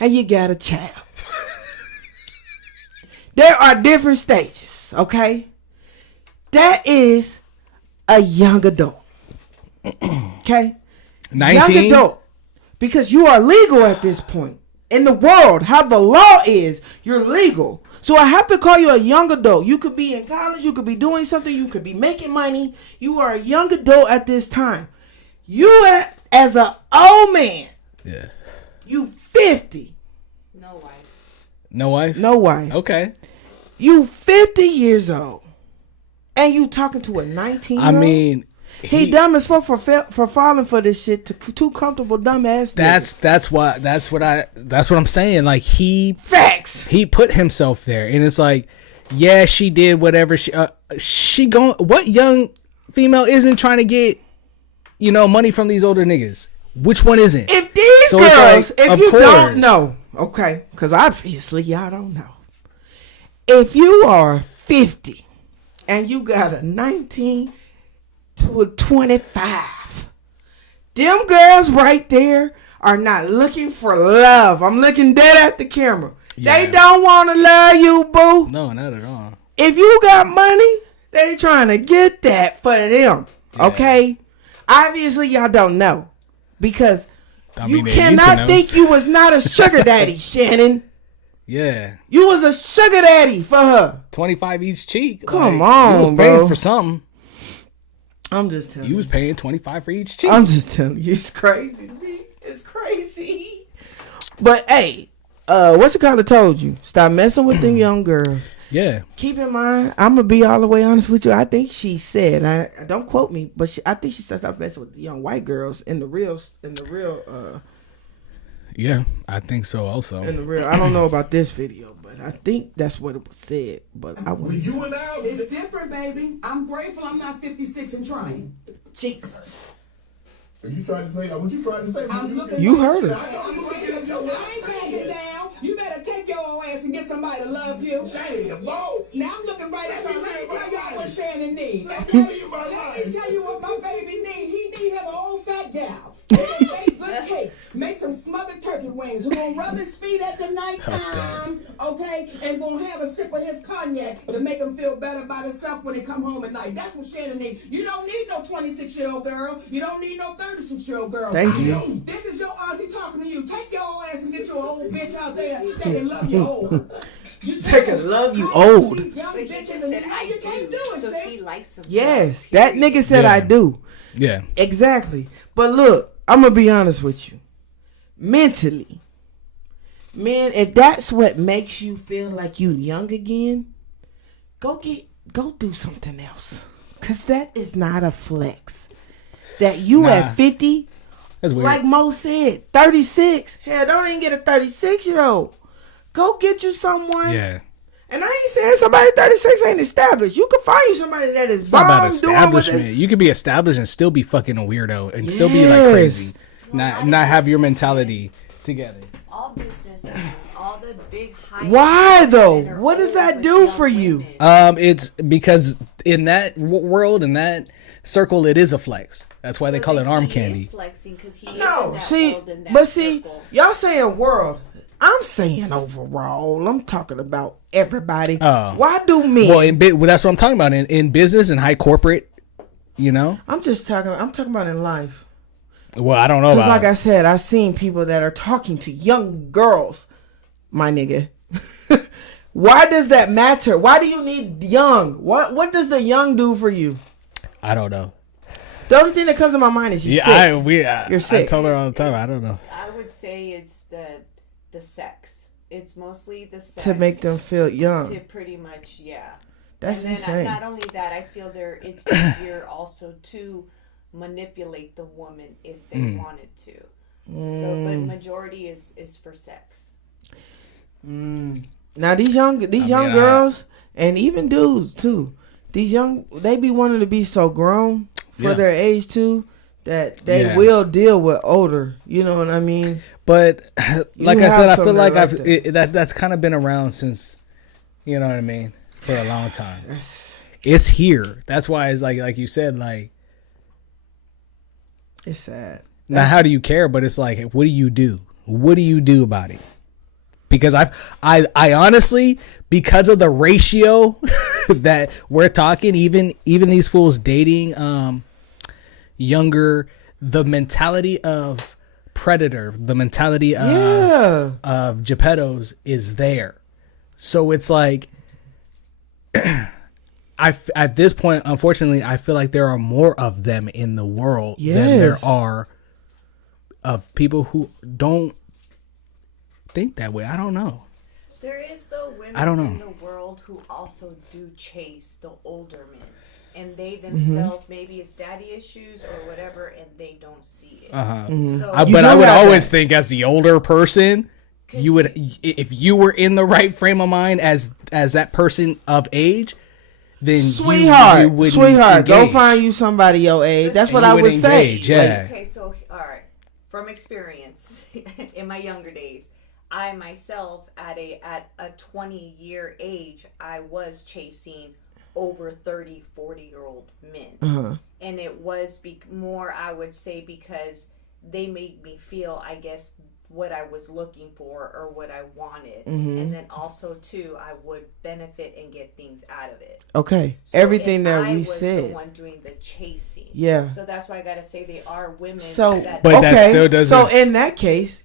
and you got a child. There are different stages, okay? That is a young adult. Okay? 19? Young adult. Because you are legal at this point. In the world, how the law is, you're legal. So I have to call you a young adult. You could be in college, you could be doing something, you could be making money. You are a young adult at this time. You as an old man. Yeah. You 50. No wife. No wife? No wife. Okay. You 50 years old. And you talking to a 19-year-old? I mean, he dumb as fuck for falling for this shit. Too comfortable, dumbass. That's what I'm saying. Like he put himself there, and it's like, yeah, she did whatever what young female isn't trying to get, money from these older niggas? Which one isn't? If these so girls, like, if you don't know, okay, because obviously y'all don't know. If you are 50 and you got a 19 to a 25, them girls right there are not looking for love. I'm looking dead at the camera. Yeah. They don't want to love you, boo. No, not at all. If you got money, they trying to get that for them. Yeah. Okay? Obviously, y'all don't know. Because you cannot think you was not a sugar daddy, Shannon. Yeah. You was a sugar daddy for her. 25 each cheek. Come on, you was paying for something. I'm just telling you. You was paying 25 for each cheek. I'm just telling you. It's crazy. It's crazy. But, hey, what's it called? I told you. Stop messing with them young girls. Yeah. Keep in mind, I'm going to be all the way honest with you. I think she said, I don't quote me, but I think she said stop messing with the young white girls in the real, yeah, I think so also. In the real, I don't know about this video, but I think that's what it was said. But it's different, baby. I'm grateful I'm not 56 and trying. Jesus. And you tried to say that. What you tried to say? You heard her. I ain't backing down. You better take your old ass and get somebody to love you. Damn, Lord. Now I'm looking right at you. Let me tell y'all what Shannon needs. Let me tell you what my baby needs. He need him an old fat gal. Bake good cakes. Make some smothered turkey wings. Who gonna rub his feet at the nighttime, okay? And gonna have a sip of his cognac to make him feel better about himself when he come home at night. That's what Shannon needs. You don't need no 26-year-old girl. You don't need no 36-year-old girl. Thank you. This is your auntie talking to you. Take your old ass and get your old bitch out there that can love you old. They can love you old. But he just said I do, so he likes him. Yes, that nigga said I do. Yeah. Exactly. But look, I'm going to be honest with you. Mentally, man, if that's what makes you feel like you young again, go do something else. Because that is not a flex. That you at 50, that's weird. Like Mo said, 36. Hell, don't even get a 36-year-old. Go get you someone. Yeah. And I ain't saying somebody 36 ain't established. You can find you somebody that is. It's not about establishment. You could be established and still be fucking a weirdo and still be like crazy. Not have your mentality together. All business, all the big high. Why though? What does that do for you? It's because in that world, in that circle, it is a flex. That's why they call it arm candy. Flexing because he y'all saying world. I'm saying overall. I'm talking about everybody. Why do men? Well, that's what I'm talking about in business and high corporate. I'm talking about in life. Well, I don't know. Because like I said, I've seen people that are talking to young girls. My nigga. Why does that matter? Why do you need young? What does the young do for you? I don't know. The only thing that comes to my mind is you're sick. You're sick. I tell her all the time. I don't know. I would say it's the sex. It's mostly the sex to make them feel young. To pretty much, yeah. That's insane. Not only that, I feel it's easier also to manipulate the woman if they wanted to. So, but majority is for sex. Now these young girls and even dudes too. They be wanting to be so grown for their age too. That they will deal with older, you know what I mean? But like I said, I feel like that's kind of been around since, you know what I mean, for a long time. It's here. That's why it's like you said, like It's sad. Now, how do you care? But it's like, what do you do? What do you do about it? Because I honestly, because of the ratio that we're talking, even these fools dating younger, the mentality of predator, the mentality of Geppettos is there. So it's like, at this point, unfortunately, I feel like there are more of them in the world than there are of people who don't think that way. I don't know. There is though women in the world who also do chase the older men, and they themselves maybe it's daddy issues or whatever, and they don't see it. So, but I would always think, as the older person, you would, if you were in the right frame of mind as that person of age, then sweetheart, you wouldn't engage. Go find you somebody your age. That's what I would say. Yeah. Okay, so all right, from experience, in my younger days, I myself at a 20-year age, I was chasing over 30, 40-year-old men. And it was more, I would say, because they made me feel, I guess, what I was looking for or what I wanted. And then also, too, I would benefit and get things out of it. Okay. So everything that we said. I was the one doing the chasing. Yeah. So that's why I got to say they are women. So, that still doesn't. So in that case,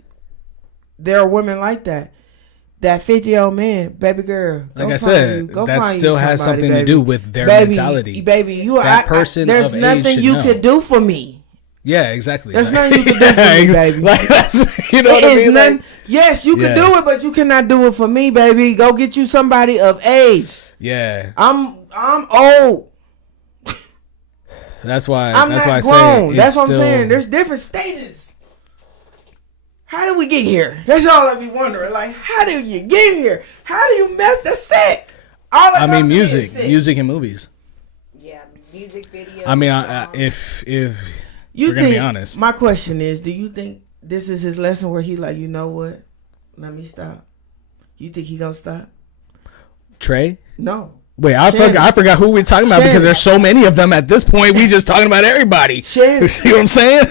there are women like that. That 50-year-old man, baby girl. Like I said, that still has something to do with their mentality. Baby, that person there's of nothing age you should could do for me. Yeah, exactly. There's nothing you can do for me, baby. Like that's, you know what I mean? Like, yes, you can do it, but you cannot do it for me, baby. Go get you somebody of age. Yeah. I'm old. That's why. I'm that's not why grown. I say that's what I'm saying. There's different stages. How did we get here? That's all I be wondering. Like, how did you get here? How do you mess the sick? I mean, music and movies. Yeah, music videos. I mean, if we're gonna be honest, my question is, do you think this is his lesson where he like, you know what? Let me stop. You think he gonna stop? Trey? No. Wait, I forgot who we're talking about because there's so many of them at this point. We just talking about everybody. Shannon. See what I'm saying?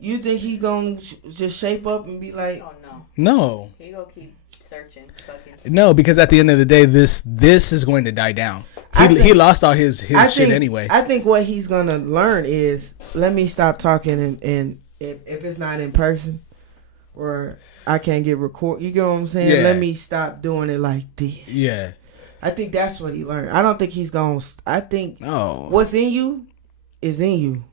You think he gonna just shape up and be like? Oh no. No. He gonna keep searching, fucking. No, because at the end of the day, this is going to die down. He lost all his shit anyway. I think what he's gonna learn is, let me stop talking and if it's not in person or I can't get record. You get what I'm saying? Yeah. Let me stop doing it like this. Yeah. I think that's what he learned. I don't think he's gonna. I think what's in you is in you.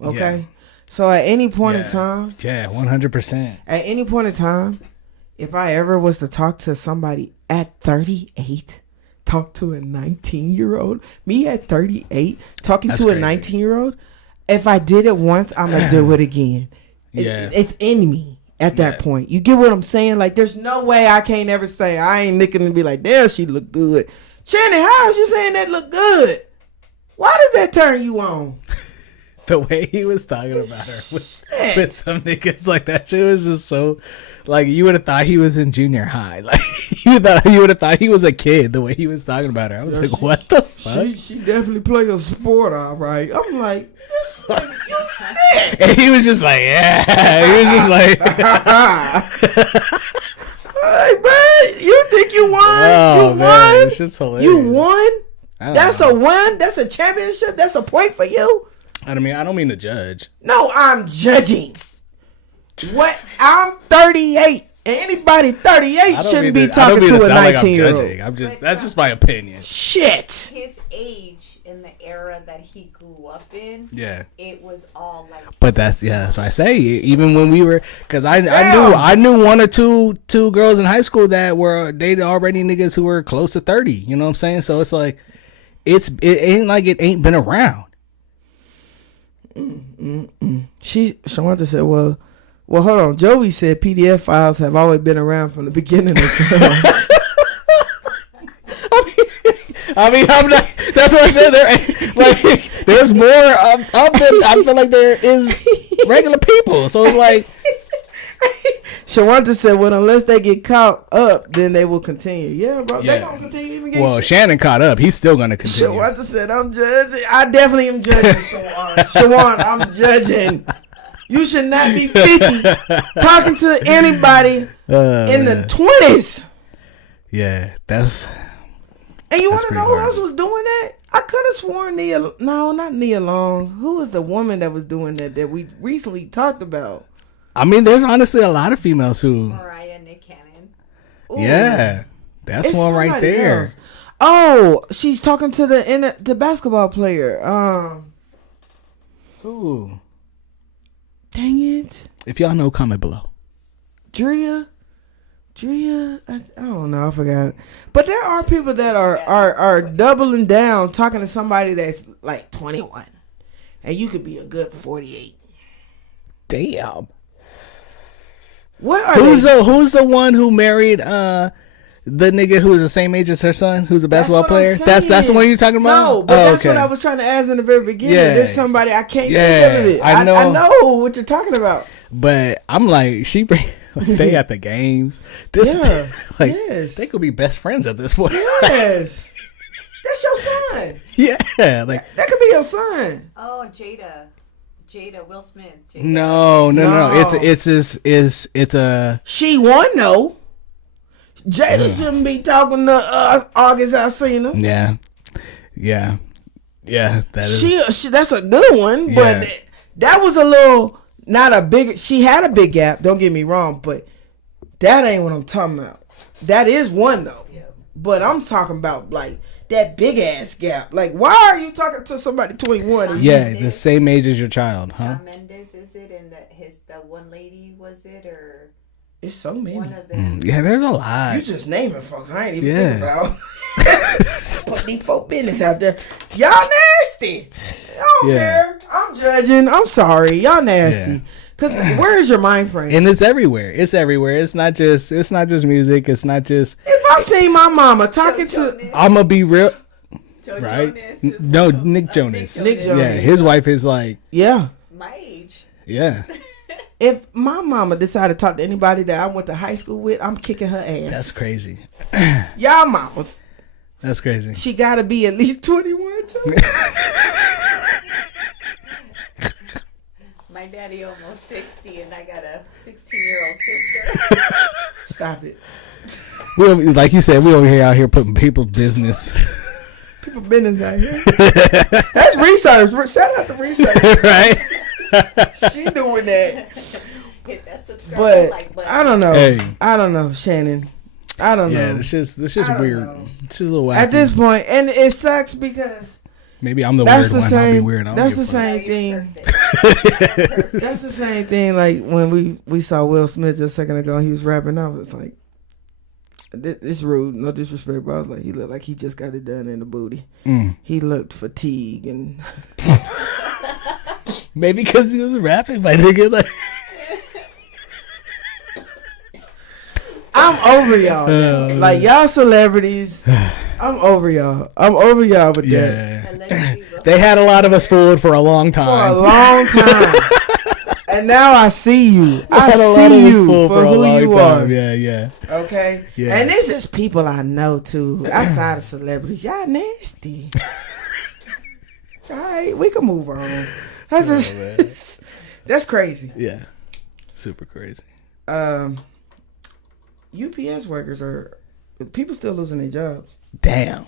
Okay. Yeah. So at any point in time, 100%. At any point in time, if I ever was to talk to somebody at 38, talk to a 19-year-old, me at 38, talking to a 19-year-old, if I did it once, I'm gonna do it again. It's in me at that point. You get what I'm saying? Like, there's no way I can't ever say I ain't looking and be like, damn, she look good. Shannon, how is you saying that look good? Why does that turn you on? The way he was talking about her with some niggas, like, that shit was just so, like, you would have thought he was in junior high. Like, you would have thought he was a kid the way he was talking about her. I was like, what the fuck? She definitely play a sport, all right. I'm like, this nigga, you sick. And he was just like, yeah. He was just like, hey, man, you think you won? Oh, you man, won? it's just hilarious. You won? That's know. a win? That's a championship? That's a point for you? I don't mean to judge. No, I'm judging. What? I'm 38. Anybody 38 shouldn't be talking to a 19-year-old. I'm just that's just my opinion. Shit. His age in the era that he grew up in, it was all like. But that's what I say. Even when we were, because I knew one or two girls in high school that were dated already niggas who were close to 30. You know what I'm saying? So it's like, it ain't like it ain't been around. Shawanda said, well, hold on. Joey said PDF files have always been around from the beginning of time. I mean, I'm not. That's what I said. There's more of them. I feel like there is regular people. So it's like, Shawanta said, well, unless they get caught up, then they will continue. Yeah, bro. They Yeah. gonna continue even get Well, Shannon caught up. He's still gonna continue. Shawanta said, I'm judging. I definitely am judging, Shawan. Shawan, I'm judging. You should not be 50 talking to anybody in the 20s. Yeah, that's. And you want That's to know pretty who hard. else was doing that? I could have sworn not Nia Long. Who was the woman that was doing that we recently talked about? I mean, there's honestly a lot of females who. Mariah Nick Cannon. Ooh. Yeah, that's It's one right somebody there. else. Oh, she's talking to the basketball player. Ooh. Dang it. If y'all know, comment below. Drea, I don't know, I forgot. But there are people that are doubling down, talking to somebody that's like 21, and you could be a good 48. Damn. What are Who's they? who's the one who married the nigga who is the same age as her son, who's a basketball That's what I'm player? That's the saying. one you're talking about? No, but Oh, that's what I was trying to ask in the very beginning. Yeah. There's somebody I can't Yeah, think of it. I know. I know what you're talking about. But I'm like, they at the games. This Yeah, like yes. they could be best friends at this point. Yes, that's your son. Yeah, like That could be your son. Oh, Jada, Will Smith. Jada. no. No. It's a She won though. Jada shouldn't be talking to August Alsina. yeah. That is She that's a good one, but Yeah. that was a little not a big. She had a big gap. Don't get me wrong, but that ain't what I'm talking about. That is one though, but I'm talking about like that big ass gap. Like, why are you talking to somebody 21? yeah the same age as your child, huh? Shawn Mendes, is it? And the one lady, was it, or It's so many. one of them? Yeah, there's a lot. You just naming folks I ain't even Yeah. thinking about. Put these folk business out there. Y'all nasty. I don't Yeah. care. I'm judging. I'm sorry. Y'all nasty. Yeah. Cause where is your mind frame? And it's everywhere. It's everywhere. It's not just music. It's not just. If I see my mama talking to I'm gonna be real. Joe Right? Jonas is No, one of- Nick Jonas. Nick Jonas. Yeah, his wife is like, yeah. My age. yeah, If my mama decided to talk to anybody that I went to high school with, I'm kicking her ass. that's crazy. Y'all mamas. That's crazy. She gotta be at least 21 too. My daddy almost 60, and I got a 16-year-old sister. Stop it. We like you said, we over here out here putting people's business. People business out here. That's research. Shout out to research. Right? She doing that. Hit that subscribe But like button. I don't know. Hey. I don't know, Shannon. I don't Yeah, know. this is I don't weird. know. It's just a little wacky. At this point, and it sucks because Maybe I'm the that's weird the one. I'll be same. weird. I don't That's give the a fuck. No, same you're thing. perfect. That's the same thing. Like when we saw Will Smith just a second ago, he was rapping. I was like, it's rude, no disrespect, but I was like, he looked like he just got it done in the booty. Mm. He looked fatigued and Maybe because he was rapping, my nigga. Like, I'm over y'all now. Like y'all celebrities, I'm over y'all. I'm over y'all with that yeah. Allegedly, Will They had a lot of us fooled for a long for a time. long time. And now I see you. I Had a lot of see us you fooled for a who long you time. are. Yeah. Okay? Yeah. And this is people I know too. Outside of celebrities. Y'all nasty. Alright, we can move on. That's just that's crazy. Yeah. Super crazy. UPS workers are people still losing their jobs. Damn.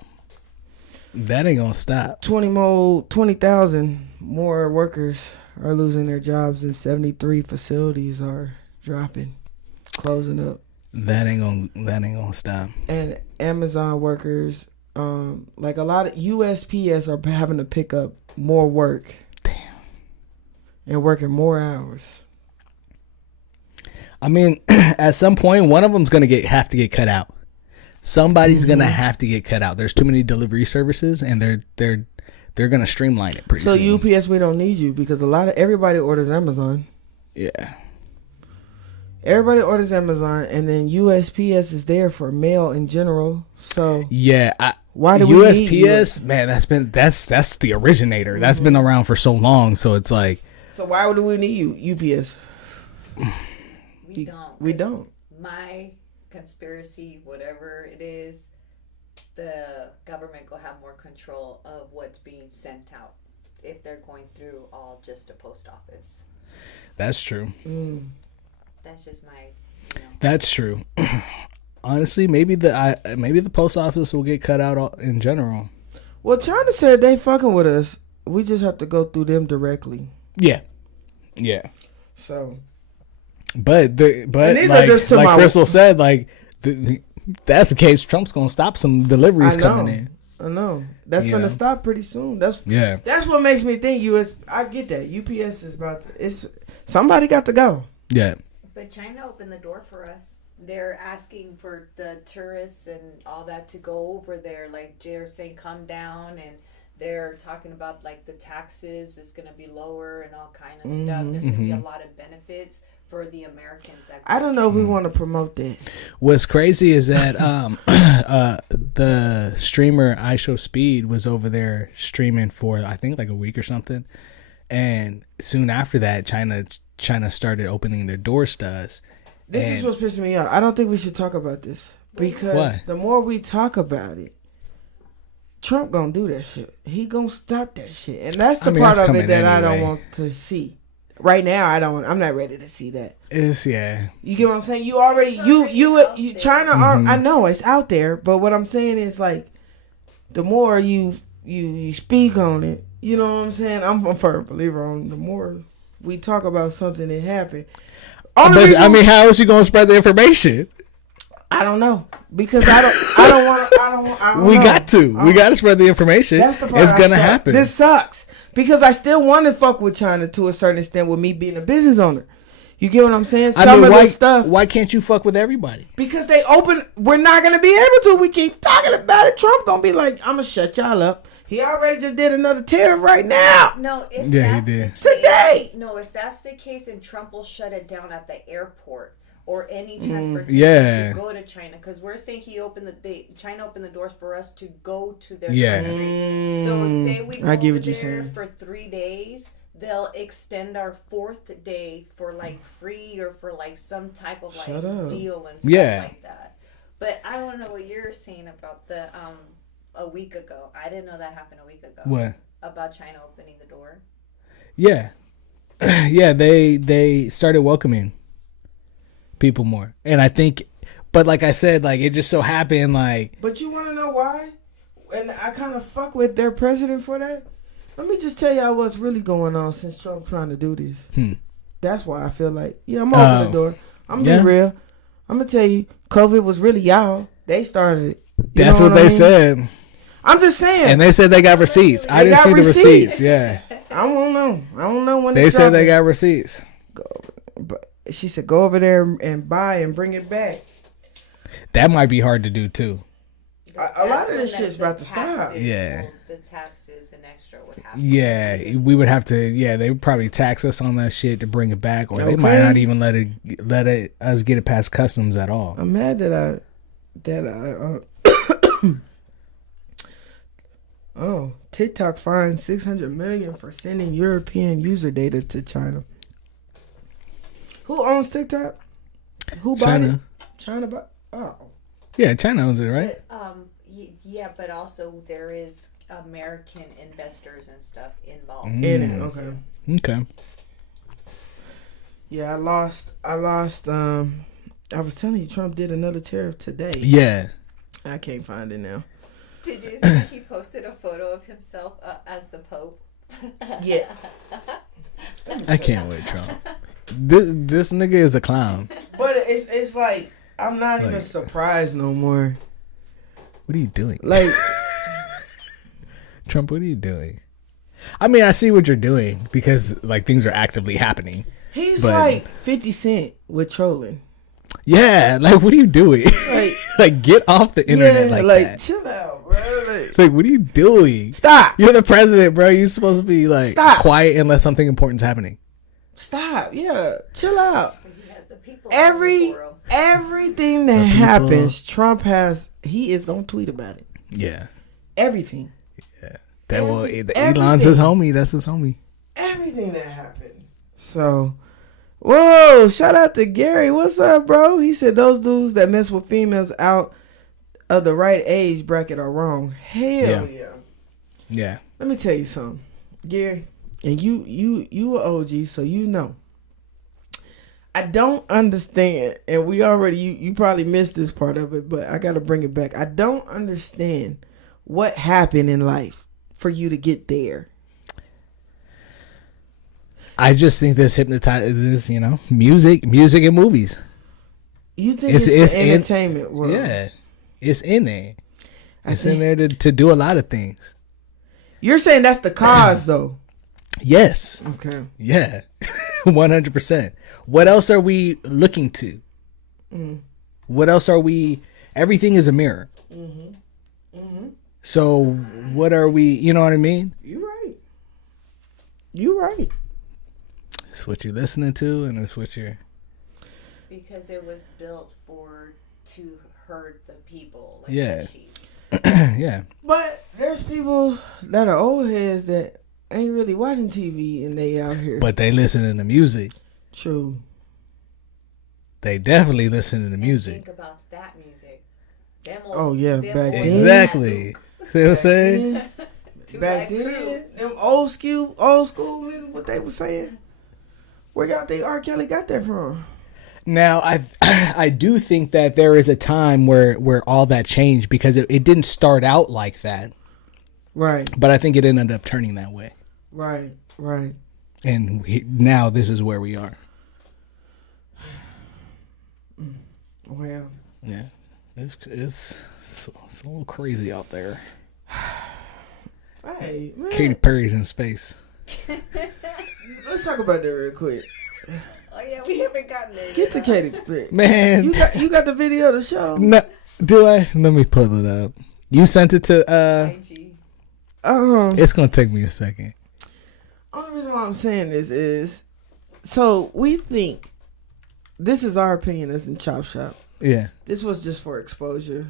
That ain't gonna stop. 20,000 more workers are losing their jobs and 73 facilities are dropping, closing up. That ain't gonna stop. And Amazon workers, like a lot of USPS are having to pick up more work. Damn. And working more hours. I mean, at some point, one of them's gonna have to get cut out. Somebody's Mm-hmm. gonna have to get cut out. There's too many delivery services, and they're gonna streamline it pretty So soon. UPS, we don't need you because everybody orders Amazon. Yeah. Everybody orders Amazon, and then USPS is there for mail in general. So Yeah. why do we need USPS? Man, that's the originator. That's been around for so long. So it's like, So why do we need you, UPS? We don't. We don't. My conspiracy, whatever it is, the government will have more control of what's being sent out if they're going through all just a post office. That's true. That's just my. That's true. Honestly, maybe the post office will get cut out in general. Well, China said they fucking with us. We just have to go through them directly. Yeah. So, but these like, are just to like my- Crystal said, like that's the case. Trump's gonna stop some deliveries coming in. I know. That's You gonna know? stop pretty soon. That's what makes me think I get that. UPS is about to, somebody got to go. Yeah. But China opened the door for us. They're asking for the tourists and all that to go over there. Like they're saying, come down, and they're talking about like the taxes is going to be lower and all kind of stuff. There's going to be a lot of benefits for the Americans. I don't know if we want to promote that. What's crazy is that the streamer iShowSpeed was over there streaming for I think like a week or something, and soon after that, China started opening their doors to us. This is what's pissing me off. I don't think we should talk about this because the more we talk about it, Trump gonna do that shit. He gonna stop that shit, and that's the part of it that I don't want to see. Right now, I'm not ready to see that. You get what I'm saying? You already you China are. I know it's out there, but what I'm saying is like, the more you speak on it, you know what I'm saying. I'm a firm believer on the more we talk about something that happened. I mean, how is she gonna spread the information? I don't know because I don't want. We got to spread the information. That's the part it's gonna happen. This sucks because I still want to fuck with China to a certain extent with me being a business owner. You get what I'm saying? This stuff. Why can't you fuck with everybody? Because they open. We're not gonna be able to. We keep talking about it. Trump gonna be like, I'm gonna shut y'all up. He already just did another tariff right now. No, if he that's did today. No, if that's the case, then Trump will shut it down at the airport or any transportation to go to China. Because we're saying China opened the doors for us to go to their country. So say we go over there for 3 days, they'll extend our 4th day for like free or for like some type of like deal and stuff like that. But I want to know what you're saying about the a week ago. I didn't know that happened a week ago. What? About China opening the door? Yeah. Yeah, they started welcoming people more. And I think, but like I said, like it just so happened like. But you want to know why? And I kind of fuck with their president for that. Let me just tell y'all what's really going on since Trump trying to do this. That's why I feel like, I'm opening the door. I'm being real. I'm going to tell you, COVID was really y'all. They started it. That's what they said. I'm just saying. And they said they got receipts. I didn't see the receipts. Yeah. I don't know when they said they got receipts. But she said go over there and buy and bring it back. That might be hard to do too. A lot of this shit's about to stop. Yeah. The taxes and extra would have. Yeah, we would have to. Yeah, they would probably tax us on that shit to bring it back, or they might not even let us get it past customs at all. I'm mad that I oh, TikTok fined $600 million for sending European user data to China. Who owns TikTok? Who bought it? China bought. Oh. Yeah, China owns it, right? But, yeah, but also there is American investors and stuff involved in it. Okay. Okay. Yeah, I lost. I was telling you, Trump did another tariff today. Yeah. I can't find it now. Did you see he posted a photo of himself as the Pope? Yeah. I can't wait, Trump. This nigga is a clown. But it's like I'm not even surprised no more. What are you doing? Like Trump, what are you doing? I mean, I see what you're doing because like things are actively happening. He's like 50 Cent with trolling. Yeah, like what are you doing? Like get off the internet like that. Chill out, bro. Like what are you doing? Stop. You're the president, bro. You're supposed to be like quiet unless something important's happening. Stop. Yeah, chill out. He has the people Everything that happens, Trump he is gonna tweet about it. Yeah. Everything. Yeah. Elon's his homie. That's his homie. Everything that happened. So Whoa, shout out to Gary. What's up, bro? He said those dudes that mess with females out of the right age bracket are wrong. Hell yeah. Yeah. Let me tell you something, Gary, and you an OG, so you know. I don't understand, and we already you probably missed this part of it, but I got to bring it back. I don't understand what happened in life for you to get there. I just think this hypnotizes, music and movies. You think it's the entertainment world? Yeah, it's in there. It's in there to do a lot of things. You're saying that's the cause, though. Yes. Okay. Yeah. 100%. What else are we looking to? What else are we? Everything is a mirror. So what are we? You know what I mean? You're right. It's what you're listening to, and it's what you're. Because it was built to hurt the people. Like Yeah. the sheep. Yeah. But there's people that are old heads that ain't really watching TV and they out here. But they listening to music. True. They definitely listening to music. Think about that music. Back old then. Exactly. See what I'm saying? Back then, them old school music, what they were saying. Where y'all think R. Kelly got that from? Now, I do think that there is a time where all that changed because it didn't start out like that. Right. But I think it ended up turning that way. Right. And now this is where we are. Well. Yeah. It's a little crazy out there. Hey, man. Katy Perry's in space. Let's talk about that real quick. Oh yeah, we haven't gotten there. Get to Katy Perry. Man. You got the video to show? No, do I? Let me pull it up. You sent it to IG. It's gonna take me a second. Only reason why I'm saying this is so we think this is our opinion as in Chop Shop. Yeah. This was just for exposure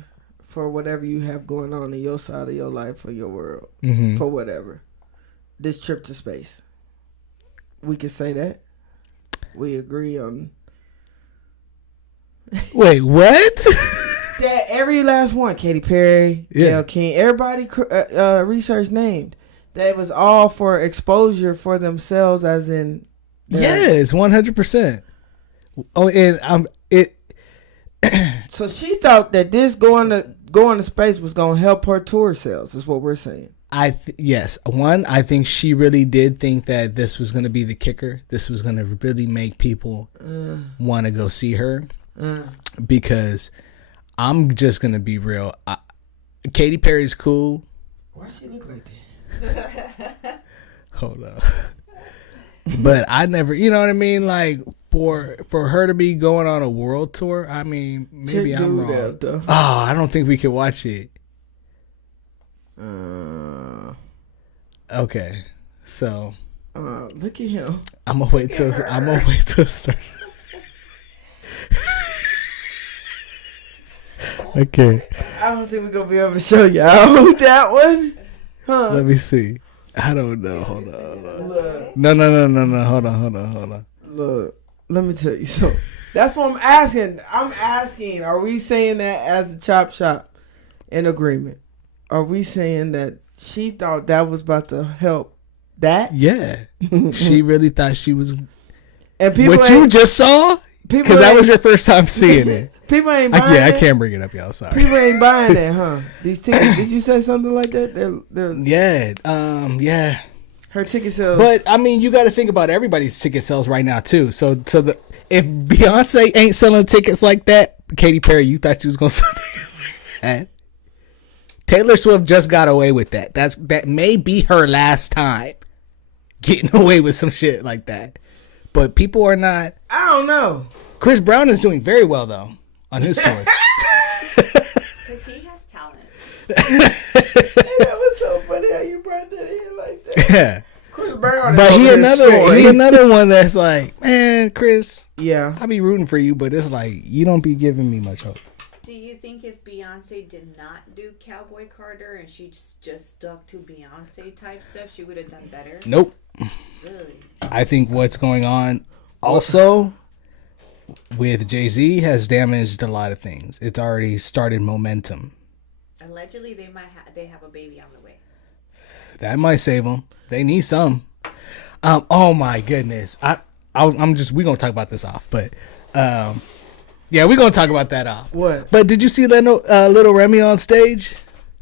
for whatever you have going on in your side of your life or your world. Mm-hmm. For whatever. This trip to space. We can say that. We agree on. Wait, what? That every last one, Katy Perry, Gayle King, everybody research named. That was all for exposure for themselves, as in. Yes, 100%. Oh, and So she thought that this going to space was going to help her tour sales. Is what we're saying. Yes. One, I think she really did think that this was going to be the kicker. This was going to really make people want to go see her. Because I'm just going to be real. Katy Perry's cool. Why she look like that? Hold up. But I never, you know what I mean? Like, for her to be going on a world tour, I mean, maybe I'm wrong. Oh, I don't think we could watch it. Okay, so look at him. I'm gonna wait till it starts. Okay. I don't think we're gonna be able to show y'all that one. Huh? Let me see. I don't know. Hold on. No. Hold on. Look, let me tell you something. That's what I'm asking. I'm asking, are we saying that as a Chop Shop in agreement? Are we saying that she thought that was about to help that? Yeah. She really thought she was. And people what you just saw? Because that was your first time seeing it. People ain't buying that? I can't bring it up, y'all. Sorry. People ain't buying that, huh? These tickets. Did you say something like that? They're Yeah. Her ticket sales. But I mean, you got to think about everybody's ticket sales right now too. So if Beyonce ain't selling tickets like that, Katy Perry, you thought she was gonna sell tickets like that? Taylor Swift just got away with that. That may be her last time getting away with some shit like that. But people are not. I don't know. Chris Brown is doing very well though on his tour. Because he has talent. That was so funny how you brought that in like that. Yeah. Chris Brown. But he another one that's like, man, Chris. Yeah. I be rooting for you, but it's like you don't be giving me much hope. Do you think if Beyonce did not do Cowboy Carter and she just stuck to Beyonce type stuff, she would have done better? Nope. Really? I think what's going on, Also, with Jay-Z has damaged a lot of things. It's already started momentum. Allegedly, they have a baby on the way. That might save them. They need some. Oh my goodness. We're gonna talk about this off, but yeah, we're gonna talk about that off. What? But did you see Little Remy on stage?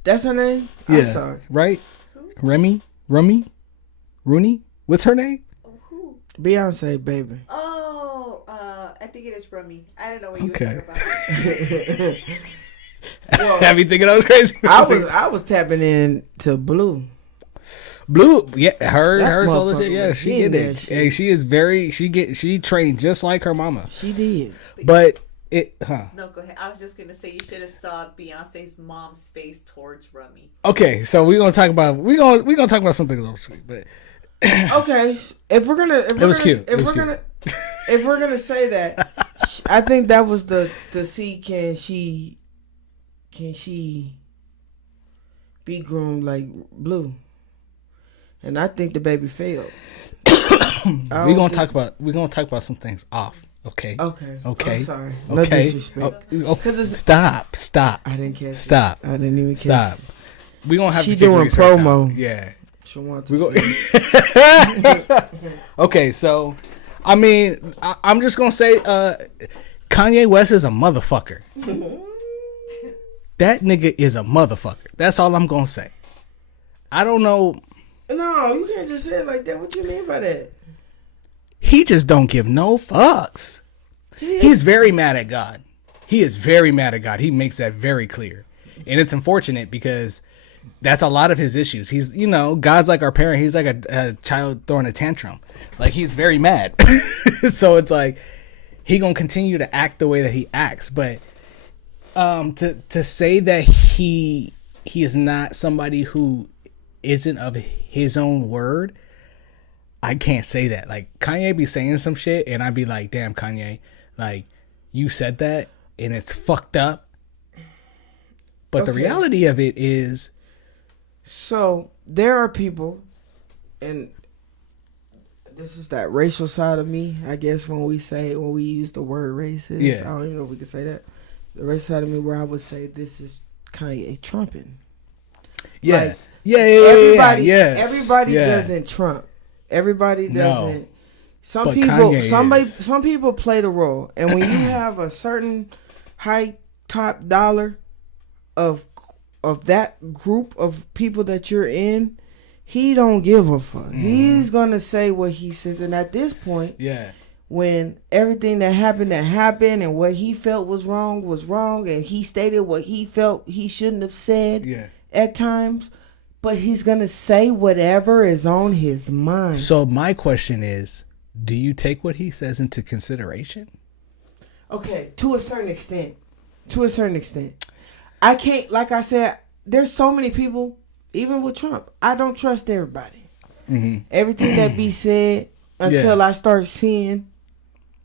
That's her name? Yeah. I'm sorry. Right? Remy? Rooney? What's her name? Who? Beyonce, baby. Oh, I think it is Rummy. I don't know what you were Okay. talking about. Have you thinking I was crazy? I was tapping in to Blue. Blue, yeah, That hers, all this shit. motherfucker Yeah, was she getting did that it. shit. Hey, she is very. She trained just like her mama. She did. But No, go ahead. I was just gonna say you should have saw Beyonce's mom's face towards Rummy. Okay, so we're gonna talk about something a little sweet, but Okay, if we're gonna say that, I think that was to see can she be groomed like Blue, and I think the baby failed. we're gonna talk about some things off. Okay. Okay. Okay. I'm sorry. No Okay. disrespect. Stop. I didn't catch. Stop. I didn't even catch. Stop. We gonna have She to keep doing research promo. out. Yeah. She wants We to go. Okay, so I mean, I'm just gonna say, Kanye West is a motherfucker. That nigga is a motherfucker. That's all I'm gonna say. I don't know. No, you can't just say it like that. What you mean by that? He just don't give no fucks. He's very mad at God. He is very mad at God. He makes that very clear. And it's unfortunate because that's a lot of his issues. He's, God's like our parent. He's like a child throwing a tantrum. Like, he's very mad. So it's like, he gonna continue to act the way that he acts. But to say that he is not somebody who isn't of his own word, I can't say that. Like, Kanye be saying some shit and I'd be like, damn, Kanye, like, you said that and it's fucked up. But the reality of it is, so there are people, and this is that racial side of me, I guess, when we use the word racist. Yeah. I don't even know if we can say that. The racial side of me where I would say this is Kanye trumping. yeah. Like, Everybody doesn't trump. Everybody doesn't. No. Some But people, Kanye is. some people play the role, and when you have a certain high top dollar of that group of people that you're in, he don't give a fuck. He's gonna say what he says, and at this point, when everything that happened, and what he felt was wrong, and he stated what he felt he shouldn't have said at times. But he's going to say whatever is on his mind. So my question is, do you take what he says into consideration? Okay, to a certain extent. I can't, like I said, there's so many people, even with Trump, I don't trust everybody. Mm-hmm. Everything that be said until I start seeing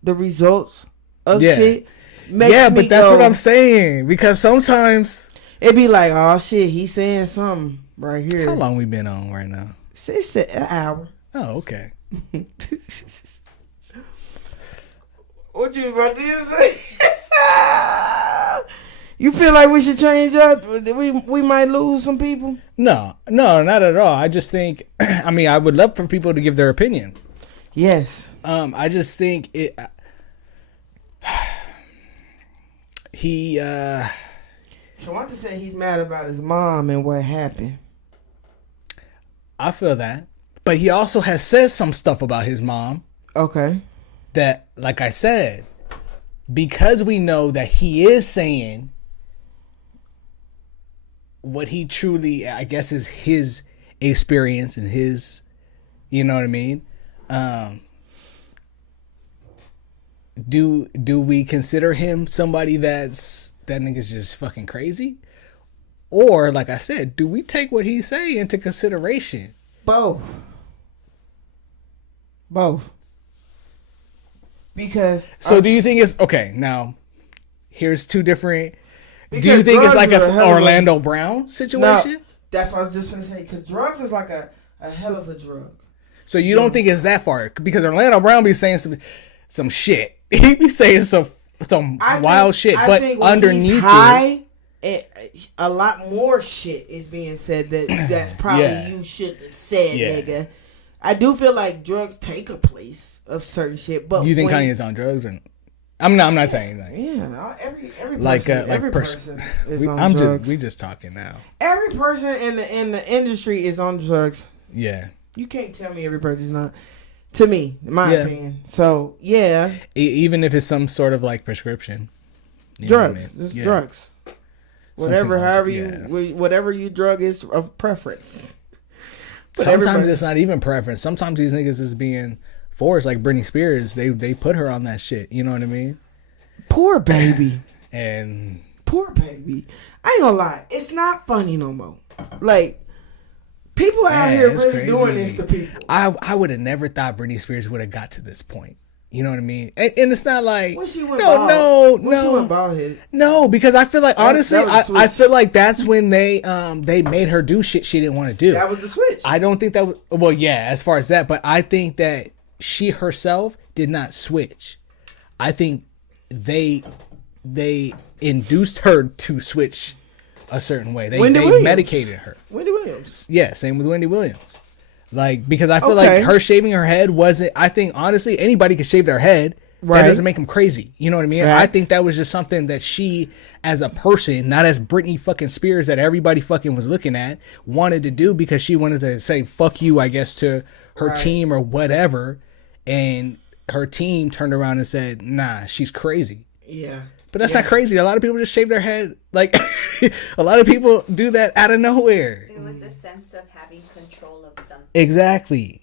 the results of shit makes me but that's what I'm saying. Because sometimes it be like, oh shit, he's saying something. Right here. How long we been on right now? It's an hour. Oh, okay. What you about to say? You feel like we should change up? We might lose some people? No, not at all. I just think, I would love for people to give their opinion. Yes. I just think it. So I want to say he's mad about his mom and what happened. I feel that. But he also has said some stuff about his mom. Okay. That, like I said, because we know that he is saying what he truly, I guess, is his experience and his, you know what I mean? Do we consider him somebody that nigga's just fucking crazy? Or, like I said, do we take what he's saying into consideration? Both. Because do you think it's okay? Now, here's two different. Do you think it's like a Orlando Brown situation? No, that's what I was just gonna say. Because drugs is like a hell of a drug. So you don't think it's that far? Because Orlando Brown be saying some. some shit. He be saying some wild shit, but underneath high, a lot more shit is being said that probably you shouldn't have said, nigga. I do feel like drugs take a place of certain shit, but you think Kanye's on drugs or? I'm not saying that. Yeah, every person is on drugs. We just talking now. Every person in the industry is on drugs. Yeah. You can't tell me every person's not. To me, in my opinion. So yeah. Even if it's some sort of like prescription. Drugs. It's drugs. Whatever you drug is of preference. But sometimes it's not even preference. Sometimes these niggas is being forced, like Britney Spears. They put her on that shit. You know what I mean? Poor baby. And poor baby. I ain't gonna lie. It's not funny no more. Like, people out here really crazy. Doing this to people. I would have never thought Britney Spears would have got to this point. You know what I mean? And it's not like when she went no, because I feel like honestly, I feel like that's when they made her do shit she didn't want to do. That was the switch. I don't think that was, well, yeah, as far as that, but I think that she herself did not switch. I think they induced her to switch a certain way. They medicated her. Wendy Williams. Yeah, same with Wendy Williams. Like, because I feel like her shaving her head wasn't, I think honestly anybody could shave their head. Right. That doesn't make them crazy. You know what I mean? Right. I think that was just something that she, as a person, not as Britney fucking Spears that everybody fucking was looking at, wanted to do because she wanted to say fuck you, I guess, to her team or whatever. And her team turned around and said, nah, she's crazy. Yeah. But that's not crazy. A lot of people just shave their head. Like, a lot of people do that out of nowhere. It was a sense of having control of something. Exactly.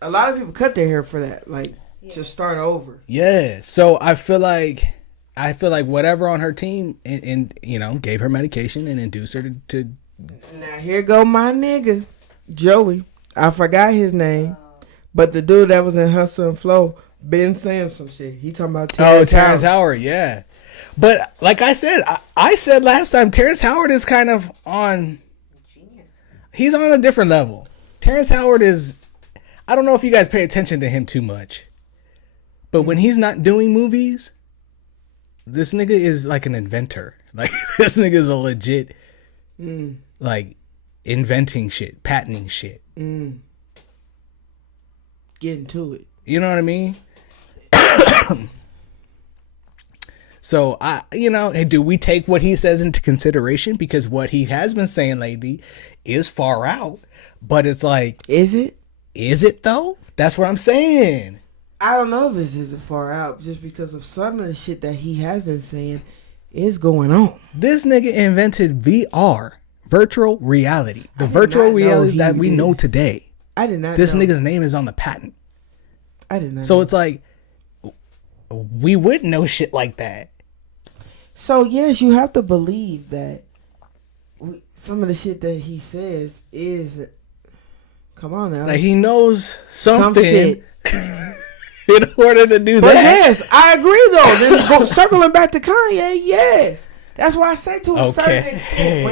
A lot of people cut their hair for that, like, to start over. Yeah. So I feel like whatever on her team and you know, gave her medication and induced her to Now here go my nigga, Joey. I forgot his name. But the dude that was in Hustle and Flow been saying some shit. He talking about Terrence Howard, yeah. But like I said, I said last time, Terrence Howard is kind of on genius. He's on a different level. Terrence Howard is, I don't know if you guys pay attention to him too much, but when he's not doing movies, this nigga is like an inventor. Like, this nigga is a legit, like, inventing shit, patenting shit. Getting to it. You know what I mean? So, do we take what he says into consideration? Because what he has been saying lately is far out. But it's like... Is it? Is it, though? That's what I'm saying. I don't know if this isn't far out. Just because of some of the shit that he has been saying is going on. This nigga invented VR. Virtual reality. The virtual reality that we know today. I did not know. This nigga's name is on the patent. I did not know. So it's like... We wouldn't know shit like that. So, yes, you have to believe that some of the shit that he says is... Come on now. Like, he knows something in order to do but that. Yes, I agree, though. Then circling back to Kanye, yes. That's why I say to a certain extent,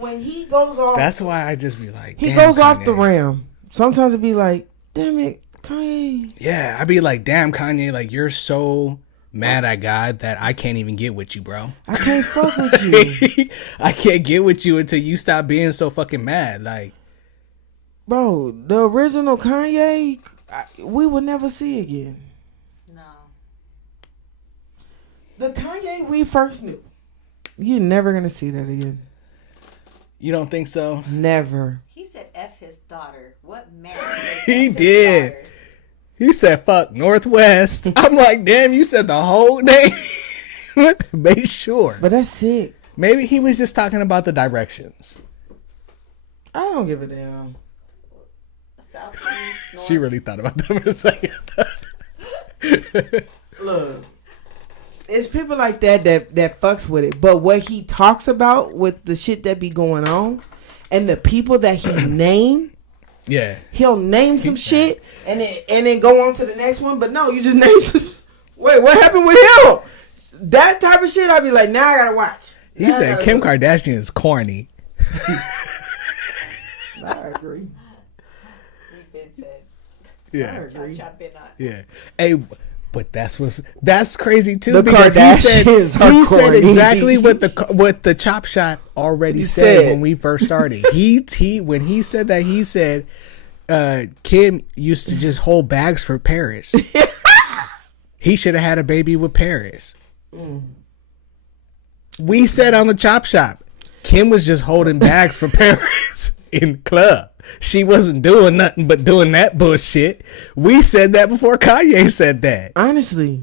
when he goes off... That's why I just be like, he goes Kanye. Off the ram. Sometimes it'd be like, damn it, Kanye. Yeah, I'd be like, damn, Kanye, like, you're so mad at God that I can't even get with you, bro. I can't fuck with you. I can't get with you until you stop being so fucking mad. Like, bro, the original Kanye, we will never see again. No. The Kanye we first knew, you're never going to see that again. You don't think so? Never. He said F his daughter. What man? He did. Daughter? He said fuck Northwest. I'm like, damn, you said the whole name. Make sure. But that's sick. Maybe he was just talking about the directions. I don't give a damn. Southeast, north. She really thought about that for a second. Look, it's people like that fucks with it. But what he talks about with the shit that be going on and the people that he named, yeah, he'll name some shit and then go on to the next one. But no, you just name some. Wait, what happened with him? That type of shit, I'd be like, now I gotta watch. He said Kim Kardashian is corny. I agree. We've been said. Yeah. Chop, chop, it not. Yeah. Hey, But that's crazy too, The because Kardashians are he said corny. exactly what the Chop Shop already said when we first started. When he said that, he said Kim used to just hold bags for Paris. He should have had a baby with Paris. We said on the Chop Shop, Kim was just holding bags for Paris in club. She wasn't doing nothing but doing that bullshit. We said that before Kanye said that. Honestly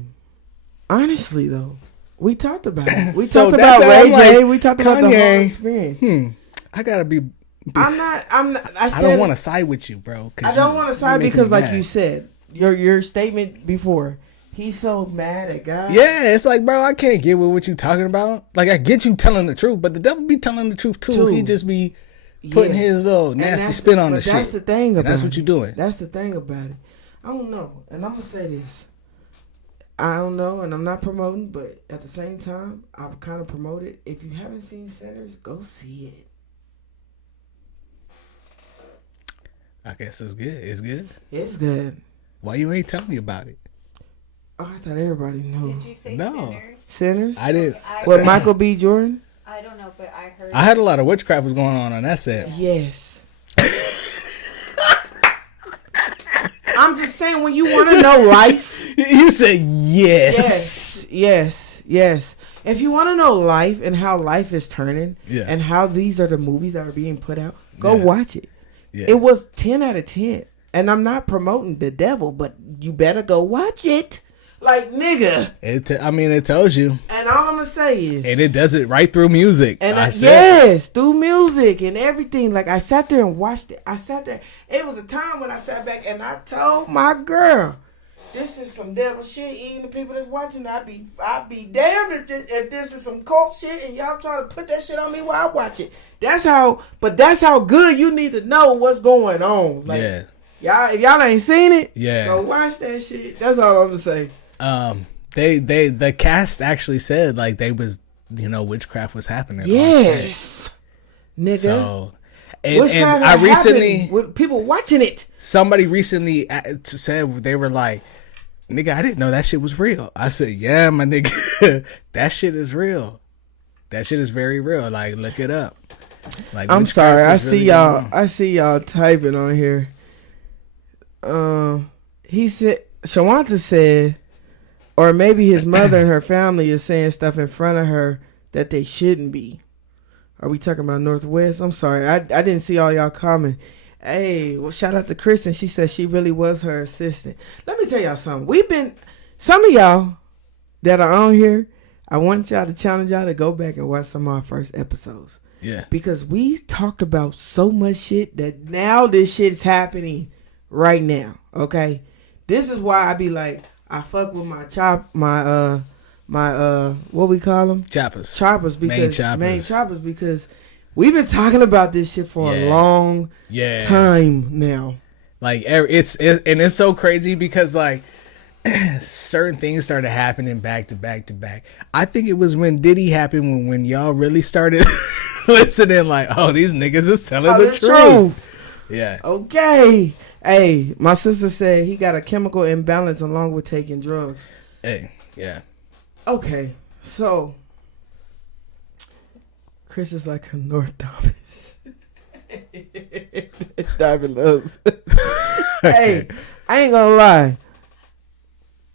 though, we talked about it. We So talked that's about how Ray I'm J. like, We talked about the Kanye, whole experience. I gotta be. I'm not. I don't want to side with you, bro. I don't want to side because, like mad. you said, your statement before, he's so mad at God. Yeah, it's like, bro, I can't get with what you talking about. Like, I get you telling the truth, but the devil be telling the truth too. He just be putting his little nasty spin on the shit. That's the thing about that's what you're doing. That's the thing about it. I don't know, and I'm gonna say this. I don't know, and I'm not promoting, but at the same time, I've kind of promoted. If you haven't seen Sinners, go see it. I guess it's good. It's good. It's good. Why you ain't telling me about it? Oh, I thought everybody knew. Did you say No. Sinners? Sinners? I did. What, Michael B. Jordan? I don't know, but I heard. I had a lot of witchcraft was going on that set. Yes. I'm just saying, when you want to know life. You said yes. Yes. If you want to know life and how life is turning, Yeah. and how these are the movies that are being put out, go Yeah. watch it. Yeah. It was 10 out of 10. And I'm not promoting the devil, but you better go watch it. Like, nigga. It tells you, And all I'm going to say is. and it does it right through music. And said, yes, through music and everything. Like, I sat there and watched it. I sat there. It was a time when I sat back and I told my girl, this is some devil shit. Even the people that's watching, I'd be damned if this is some cult shit and y'all trying to put that shit on me while I watch it. That's how good you need to know what's going on. Like, yeah. y'all, if y'all ain't seen it, Yeah. go watch that shit. That's all I'm gonna say. The cast actually said like they was, witchcraft was happening. On set. Yes, nigga. So, and Witchcraft I happened recently, with people watching it. somebody recently said, they were like, nigga, I didn't know that shit was real. I said, yeah, my nigga, that shit is real. That shit is very real. Like, look it up. Like, I'm sorry. witchcraft is really going on. I see y'all typing on here. He said, Shawanta said, or maybe his mother and her family is saying stuff in front of her that they shouldn't be. Are we talking about Northwest? I'm sorry. I didn't see all y'all comment. Hey, well, shout out to Kristen. She said she really was her assistant. Let me tell y'all something. Some of y'all that are on here, I want y'all to challenge y'all to go back and watch some of our first episodes. Yeah. Because we talked about so much shit that now this shit's happening right now. Okay? This is why I be like, I fuck with my what we call them? Choppers. Because Main choppers. because we've been talking about this shit for a long time now. Like, it's so crazy because like certain things started happening back to back to back. I think it was when Diddy happened when y'all really started listening. Like, oh, these niggas is telling the truth. Yeah. Okay. Hey, my sister said he got a chemical imbalance along with taking drugs. Hey, yeah. Okay, so Chris is like a North Thomas. Diamond loves. Hey, I ain't gonna lie.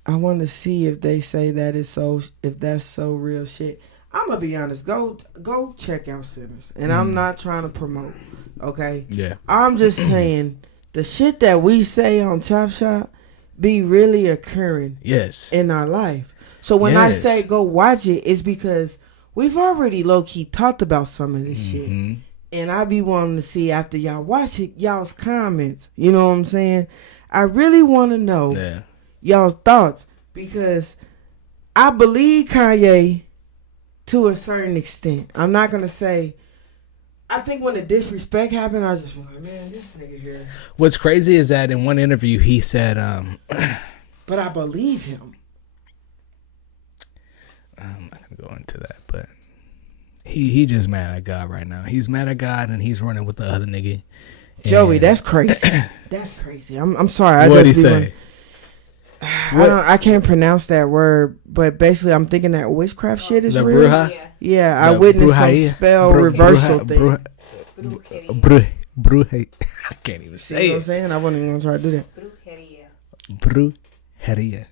I want to see if they say that is so. If that's so real shit. I'm gonna be honest. Go check out Sinners, and I'm not trying to promote. Okay. Yeah. I'm just saying the shit that we say on Chop Shop be really occurring. Yes. In our life. So when I say go watch it, it's because we've already low-key talked about some of this shit. And I be wanting to see after y'all watch it, y'all's comments. You know what I'm saying? I really want to know y'all's thoughts because I believe Kanye to a certain extent. I'm not going to say... I think when the disrespect happened, I just went like, man, this nigga here. What's crazy is that in one interview he said, but I believe him. I'm not gonna go into that, but he just mad at God right now. He's mad at God and he's running with the other nigga. Joey, that's crazy. That's crazy. I'm sorry. What'd he say? I can't pronounce that word, but basically I'm thinking that witchcraft shit is The real. bruja? Yeah, I witnessed some spell reversal thing. Brujeria. I can't even See say what I'm it. saying? I wasn't even gonna try to do that. Brujeria.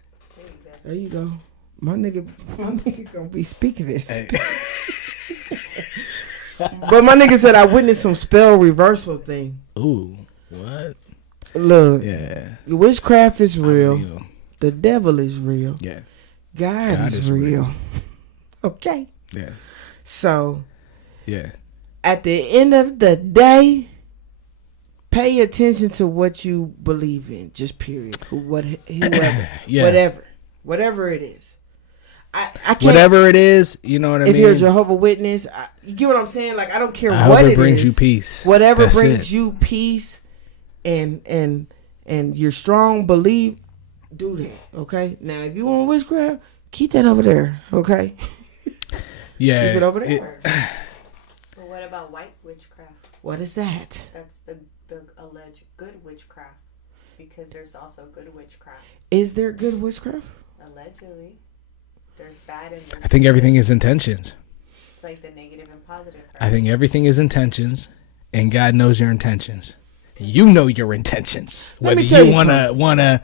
There you go. My nigga gonna be speaking this. Hey. But my nigga said I witnessed some spell reversal thing. Ooh, what? Look, Yeah. witchcraft is I real. believe 'em. The devil is real. Yeah. God is real. Okay. Yeah. So Yeah. at the end of the day, pay attention to what you believe in. Just period. Whoever. Yeah. Whatever it is. I can't. Whatever it is, you know what I mean? If you're a Jehovah's Witness, you get what I'm saying? Like, I don't care I what hope it brings is. you peace. Whatever That's brings it. you peace and your strong belief, do that. Okay? Now, if you want witchcraft, keep that over there. Okay? Yeah. Keep it over there. But what about white witchcraft? What is that? That's the alleged good witchcraft. Because there's also good witchcraft. Is there good witchcraft? Allegedly. There's bad and there's I think everything is intentions. It's like the negative and positive. Right? I think everything is intentions, and God knows your intentions. You know your intentions, Let whether me tell you you wanna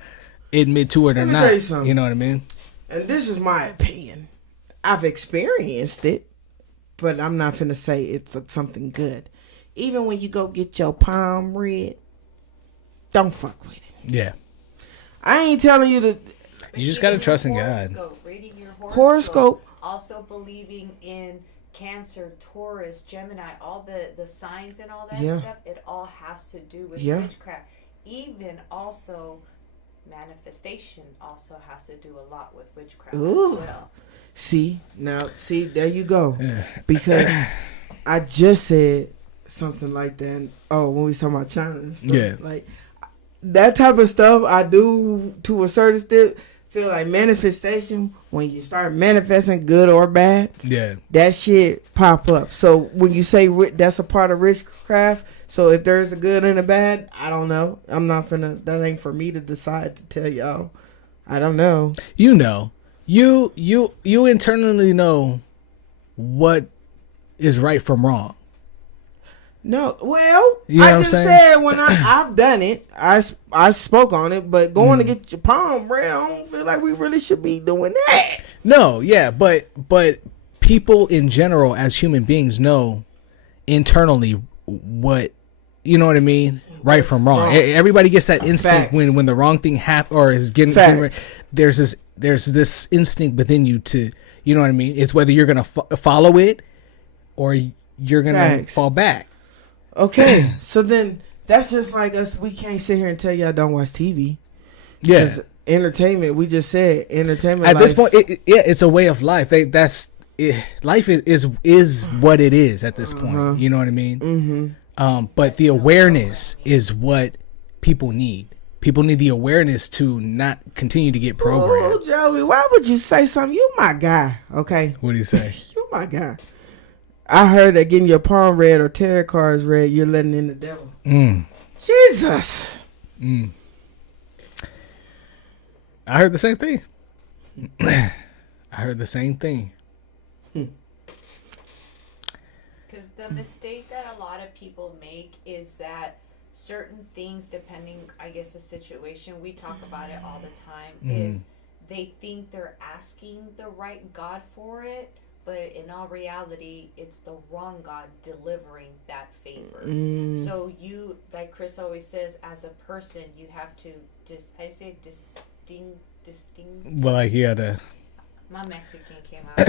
admit to it or Let me not. tell you something. You know what I mean? And this is my opinion. I've experienced it, but I'm not finna say it's something good. Even when you go get your palm read, don't fuck with it. Yeah. I ain't telling you to. You just gotta trust in God. Reading your Horoscope. Also believing in Cancer, Taurus, Gemini, all the signs and all that Yeah. stuff. It all has to do with Yeah. witchcraft. Even also manifestation also has to do a lot with witchcraft Ooh. as well. See, there you go. Yeah. Because I just said something like that. Oh, when we talking about China and stuff. Yeah. Like, that type of stuff I do to a certain extent. Feel like manifestation, when you start manifesting good or bad, Yeah. that shit pop up. So when you say that's a part of witchcraft, so if there's a good and a bad, I don't know. I'm not finna. That ain't for me to decide to tell y'all. I don't know. You know. You internally know what is right from wrong. No, well, You know what I I'm just saying? said when I've done it, I spoke on it, but going to get your palm read, I don't feel like we really should be doing that. No, yeah, but people in general as human beings know internally what, you know what I mean, right from wrong. wrong. Everybody gets that instinct Facts. when the wrong thing happens or is getting there's this instinct within you to, you know what I mean. It's whether you're gonna follow it or you're gonna Facts. fall back. Okay, so then that's just like us. We can't sit here and tell y'all don't watch TV. Yeah. 'Cause entertainment. We just said entertainment. At this life- point, it's a way of life. Life is what it is at this point. You know what I mean? Mm-hmm. But the awareness is what people need. People need the awareness to not continue to get programmed. Oh, Joey, why would you say something? You my guy, okay? What do you say? You my guy. I heard that getting your palm read or tarot cards read, you're letting in the devil. Jesus. I heard the same thing. I heard the same thing. The mistake that a lot of people make is that certain things, depending, I guess, the situation, we talk about it all the time, is they think they're asking the right God for it, but in all reality, it's the wrong God delivering that favor. So you, like Chris always says, as a person, you have to distinct. Well, like you gotta. My Mexican came out.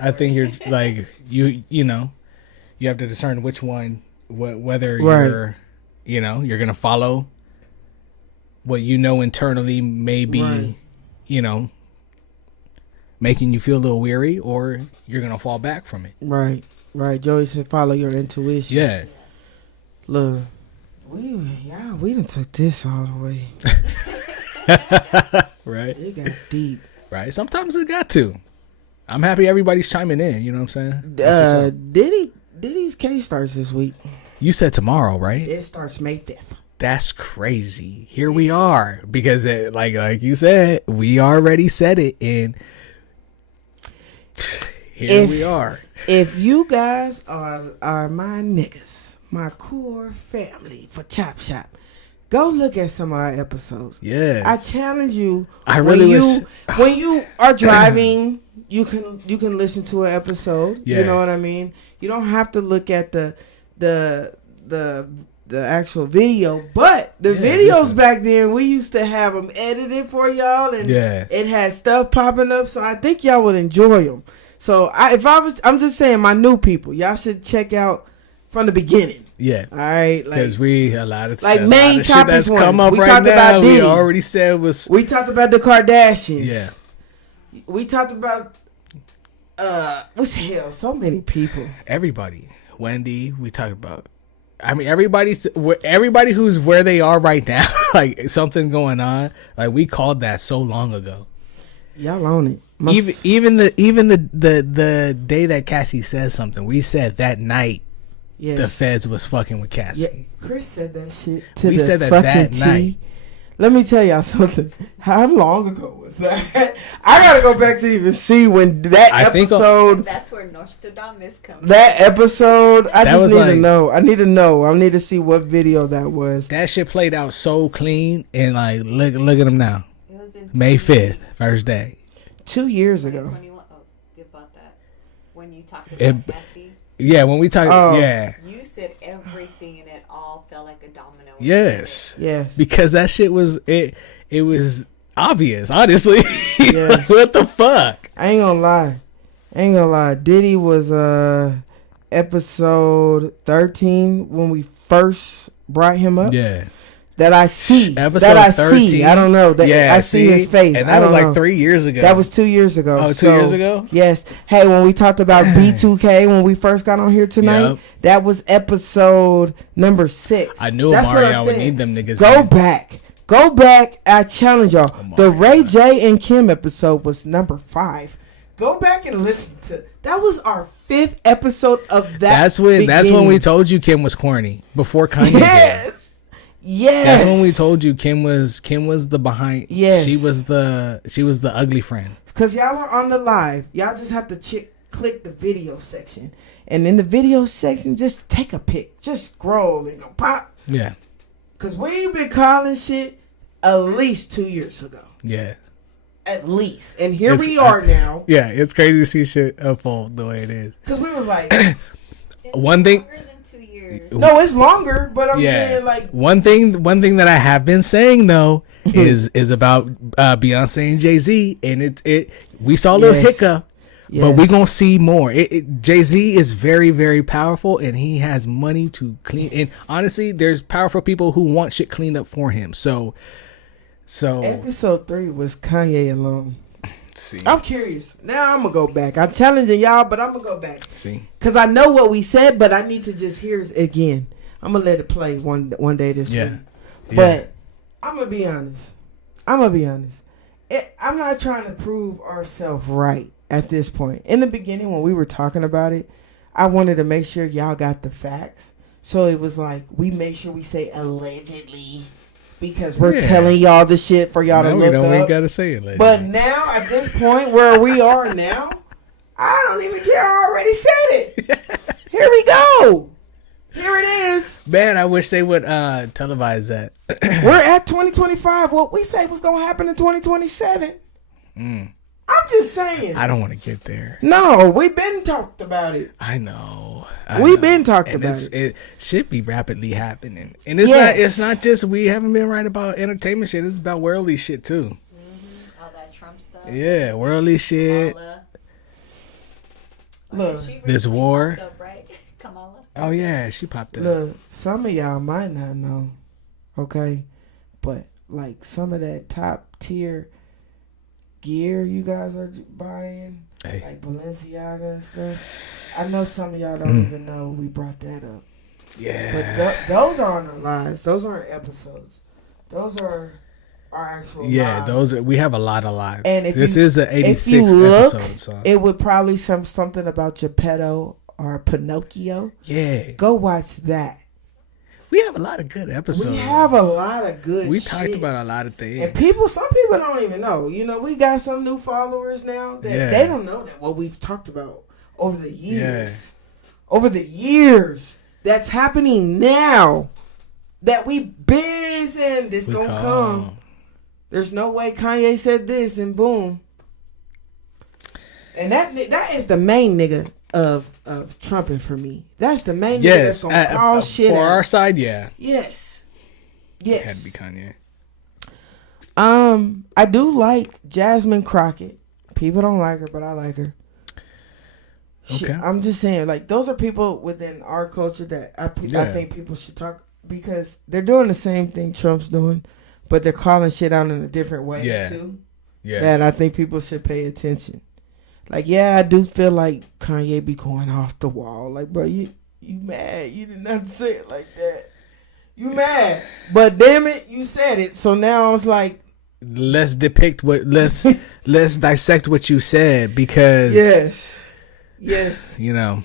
I think you're like you know, you have to discern which one, whether Right. you're gonna follow what you know internally may be, Right. Making you feel a little weary, or you're gonna fall back from it. Right. Joey said follow your intuition. Yeah. Look, we done took this all the way. Right. It got deep. Right. Sometimes it got to. I'm happy everybody's chiming in. You know what I'm saying? That's what's up. Diddy's case starts this week. You said tomorrow, right? It starts May 5th. That's crazy. Here we are because like you said, we already said it, and here we are. If you guys are my niggas, my core family for Chop Shop, go look at some of our episodes. Yes. I challenge you. I really when you are driving, you can listen to an episode. Yeah. You know what I mean? You don't have to look at the actual video, but the videos back then, we used to have them edited for y'all, and it had stuff popping up. So I think y'all would enjoy them. So I'm just saying, my new people, y'all should check out from the beginning. Yeah. All right. Because a lot of main shit that's come up we right talked now, about Diddy. we already said was. We talked about the Kardashians. Yeah. We talked about what's the hell? So many people. Everybody. Wendy. We talked about. I mean, everybody who's where they are right now, like something going on. Like we called that so long ago. Y'all on it. Even the day that Cassie said something, we said that night. Yes. The feds was fucking with Cassie. Yeah, Chris said that shit. We said that night. Let me tell y'all something. How long ago was that? I gotta go back to even see when that episode. That's where Nostradamus comes. That episode, I just need to know. I need to know. I need to see what video that was. That shit played out so clean, and like look at them now. It was in May 5th, first day. 2 years ago. 21. Oh, about that. When you talked about Cassie. Yeah, when we talked, You said everything and it all felt like a domino. Yes. Yes. Because that shit was, it was obvious, honestly. Like, what the fuck? I ain't gonna lie. Diddy was episode 13 when we first brought him up. Yeah. That I see. Episode 13. I don't know. I see his face. And that was like 3 years ago. That was 2 years ago. Oh, 2 years ago? Yes. Hey, when we talked about B2K when we first got on here tonight, that was episode number 6. I knew Mario would need them niggas. Go back. I challenge y'all. The Ray J and Kim episode was number 5. Go back and listen to. That was our 5th episode of that. That's when we told you Kim was corny before Kanye. Yes. Yes. That's when we told you Kim was the behind. Yes. She was the ugly friend. Because y'all are on the live. Y'all just have to click the video section. And in the video section, just take a pic. Just scroll and go pop. Yeah. Because we've been calling shit at least 2 years ago. Yeah. At least. And here we are now. Yeah, it's crazy to see shit unfold the way it is. Because we was like... One thing... No, it's longer, but I'm saying like one thing that I have been saying though is about Beyonce and Jay-Z, and we saw a little hiccup, but we gonna see more. Jay-Z is very, very powerful, and he has money to clean. And honestly, there's powerful people who want shit cleaned up for him. So episode 3 was Kanye alone. See. I'm curious. Now I'm gonna go back. I'm challenging y'all, but I'm gonna go back. See, because I know what we said, but I need to just hear it again. I'm gonna let it play one day this week. But I'm gonna be honest. I'm not trying to prove ourselves right at this point. In the beginning, when we were talking about it, I wanted to make sure y'all got the facts. So it was like we make sure we say allegedly. Because we're telling y'all the shit for y'all to look up. We gotta say it later. But now, at this point where we are now, I don't even care. I already said it. Here we go. Here it is. Man, I wish they would televise that. We're at 2025. What we say was going to happen in 2027. I'm just saying. I don't want to get there. No, we've been talked about it. I know. We've been talked about it. It should be rapidly happening. And it's not just we haven't been right about entertainment shit. It's about worldly shit too. Mm-hmm. All that Trump stuff. Yeah, worldly shit. Look, this war. Up, right? Kamala. Oh yeah, she popped up. Look, some of y'all might not know, okay, but like some of that top tier gear you guys are buying, like Balenciaga and stuff. I know some of y'all don't even know we brought that up. Yeah, but those are on our lives. Those aren't episodes. Those are our actual lives. Those are, we have a lot of lives. And if this is an 86 episode, so it would probably something about Geppetto or Pinocchio. Yeah, go watch that. We have a lot of good episodes. We have a lot of good We shit. talked about a lot of things. And some people don't even know. You know, we got some new followers now that they don't know that what we've talked about over the years. Yeah. Over the years. That's happening now. That we been saying this gonna come. There's no way Kanye said this and boom. And that is the main nigga of trumping for me. That's the main nigga that's gonna call shit for out. our side, yeah. Yes. It had to be Kanye. I do like Jasmine Crockett. People don't like her, but I like her. Okay. I'm just saying, like, those are people within our culture that I think people should talk, because they're doing the same thing Trump's doing, but they're calling shit out in a different way too. Yeah. That I think people should pay attention. Like, I do feel like Kanye be going off the wall. Like, bro, you mad? You didn't have to say it like that. You mad? But damn it, you said it. So now it's like, let's dissect what you said, because yes, you know,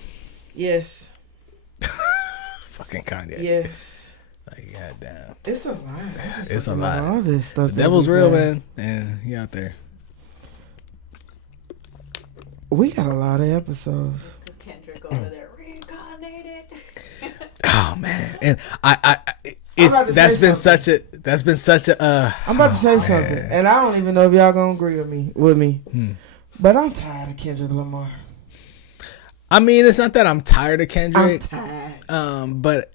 fucking Kanye, like, goddamn, it's a lot. It's a lot. All this stuff. The devil's real, man, and he out there. We got a lot of episodes. Kendrick over there reincarnated. Oh man, and that's been such a. I'm about to say something, and I don't even know if y'all gonna agree with me. But I'm tired of Kendrick Lamar. I mean, it's not that I'm tired of Kendrick. I'm tired. But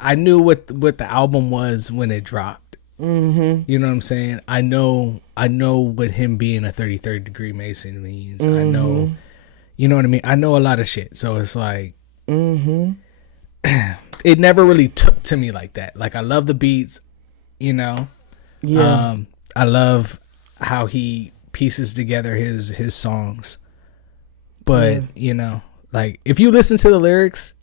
I knew what the album was when it dropped. Mm-hmm. You know what I'm saying? I know what him being a 33rd degree Mason means. Mm-hmm. I know, you know what I mean? I know a lot of shit. So it's like, it never really took to me like that. Like, I love the beats, you know? Yeah. I love how he pieces together his songs. But, you know, like, if you listen to the lyrics,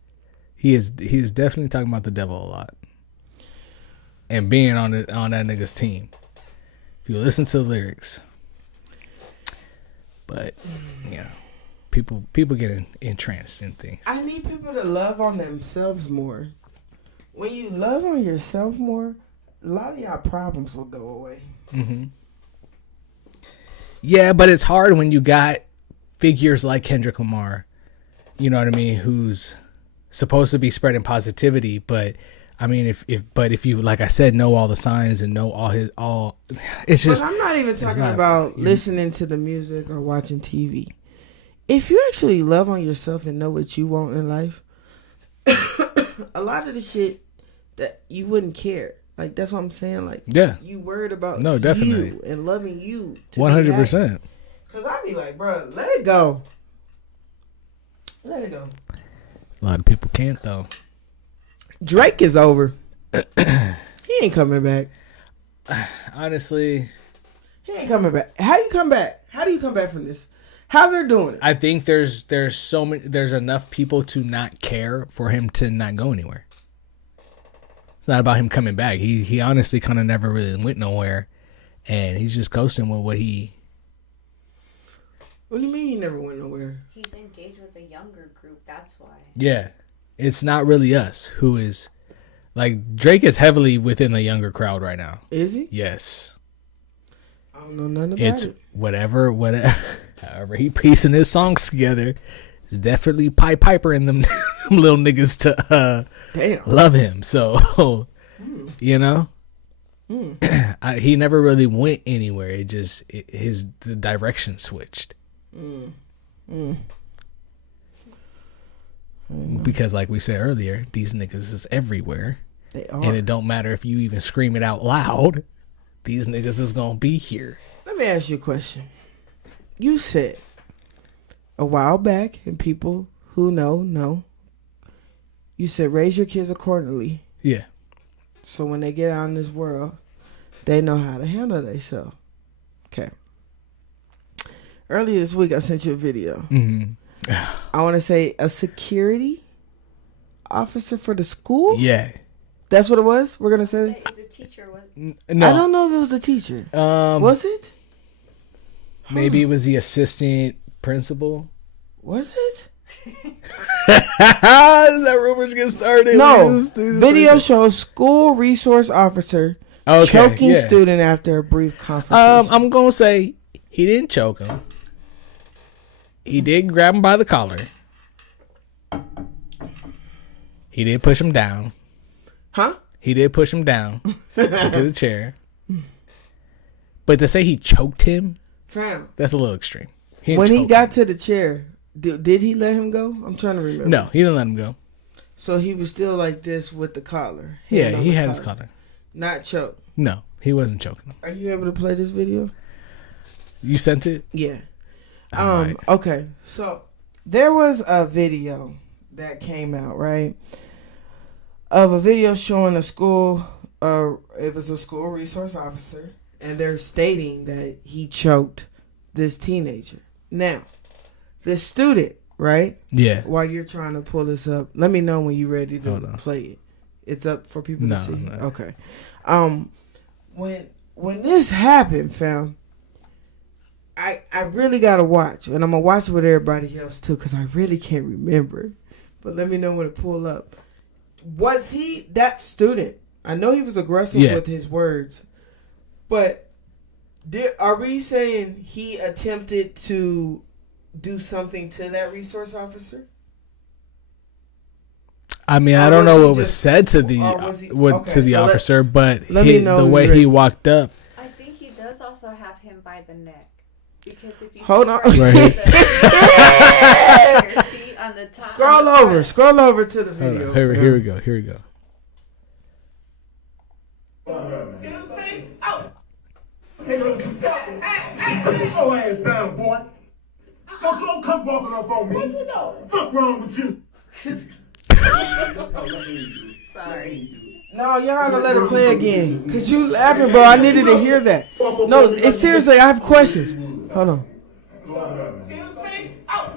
he is definitely talking about the devil a lot. And being on that nigga's team. If you listen to the lyrics. But, you know, people get entranced in things. I need people to love on themselves more. When you love on yourself more, a lot of y'all problems will go away. Mm-hmm. Yeah, but it's hard when you got figures like Kendrick Lamar, you know what I mean, who's supposed to be spreading positivity, but I mean, if you, like I said, know all the signs and know it's just. But I'm not even talking about listening to the music or watching TV. If you actually love on yourself and know what you want in life, a lot of the shit that you wouldn't care. Like, that's what I'm saying. Like, you worried about definitely. You and loving you. 100%. Because I be like, bro, let it go. Let it go. A lot of people can't, though. Drake is over. He ain't coming back. Honestly, he ain't coming back. How you come back? How do you come back from this? How they're doing it? I think there's enough people to not care for him to not go anywhere. It's not about him coming back. He honestly kind of never really went nowhere, and he's just coasting with what he. What do you mean he never went nowhere? He's engaged with a younger group. That's why. Yeah. It's not really us who is, like, Drake is heavily within the younger crowd right now. Is he? Yes. I don't know nothing about it. Whatever, however he piecing his songs together, is definitely Piper and them little niggas to love him. So, you know, he never really went anywhere. The direction switched. Because, like we said earlier, these niggas is everywhere. They are. And it don't matter if you even scream it out loud. These niggas is gonna be here. Let me ask you a question. You said a while back, and people who know, you said raise your kids accordingly. Yeah. So when they get out in this world, they know how to handle themselves. Okay. Earlier this week, I sent you a video. Mm-hmm. I want to say a security officer for the school. Yeah, that's what it was. We're gonna say is a teacher. No, I don't know if it was a teacher. Was it? Maybe it was the assistant principal. Was it? That rumors get started. No, video shows school resource officer choking student after a brief confrontation. I'm gonna say he didn't choke him. He did grab him by the collar. He did push him down. Huh? He did push him down into the chair. But to say he choked him, Fam, that's a little extreme. When he got to the chair, did he let him go? I'm trying to remember. No, he didn't let him go. So he was still like this with the collar. Yeah, he had his collar. Not choke. No, he wasn't choking him. Are you able to play this video? You sent it? Yeah. Right. Okay. So there was a video that came out, right? Of a video showing a school, it was a school resource officer, and they're stating that he choked this teenager. Now, the student, right? Yeah. While you're trying to pull this up, let me know when you're ready to play it. It's up for people to see. No. Okay. When this happened, fam, I really gotta watch, and I'm gonna watch with everybody else too, because I really can't remember. But let me know when to pull up. Was he that student? I know he was aggressive with his words, but are we saying he attempted to do something to that resource officer? I mean, I don't know what was said to the officer, but the way he walked up. I think he does also have him by the neck. Because if you hold on, right see on the top, scroll over to the video. Here we go. Sit your ass down, boy. Don't come walking up on me. What you know? Fuck wrong with you? Sorry. No, y'all gotta let it play again. Cause you laughing, bro. I needed to hear that. No, it's seriously. I have questions. Hold on.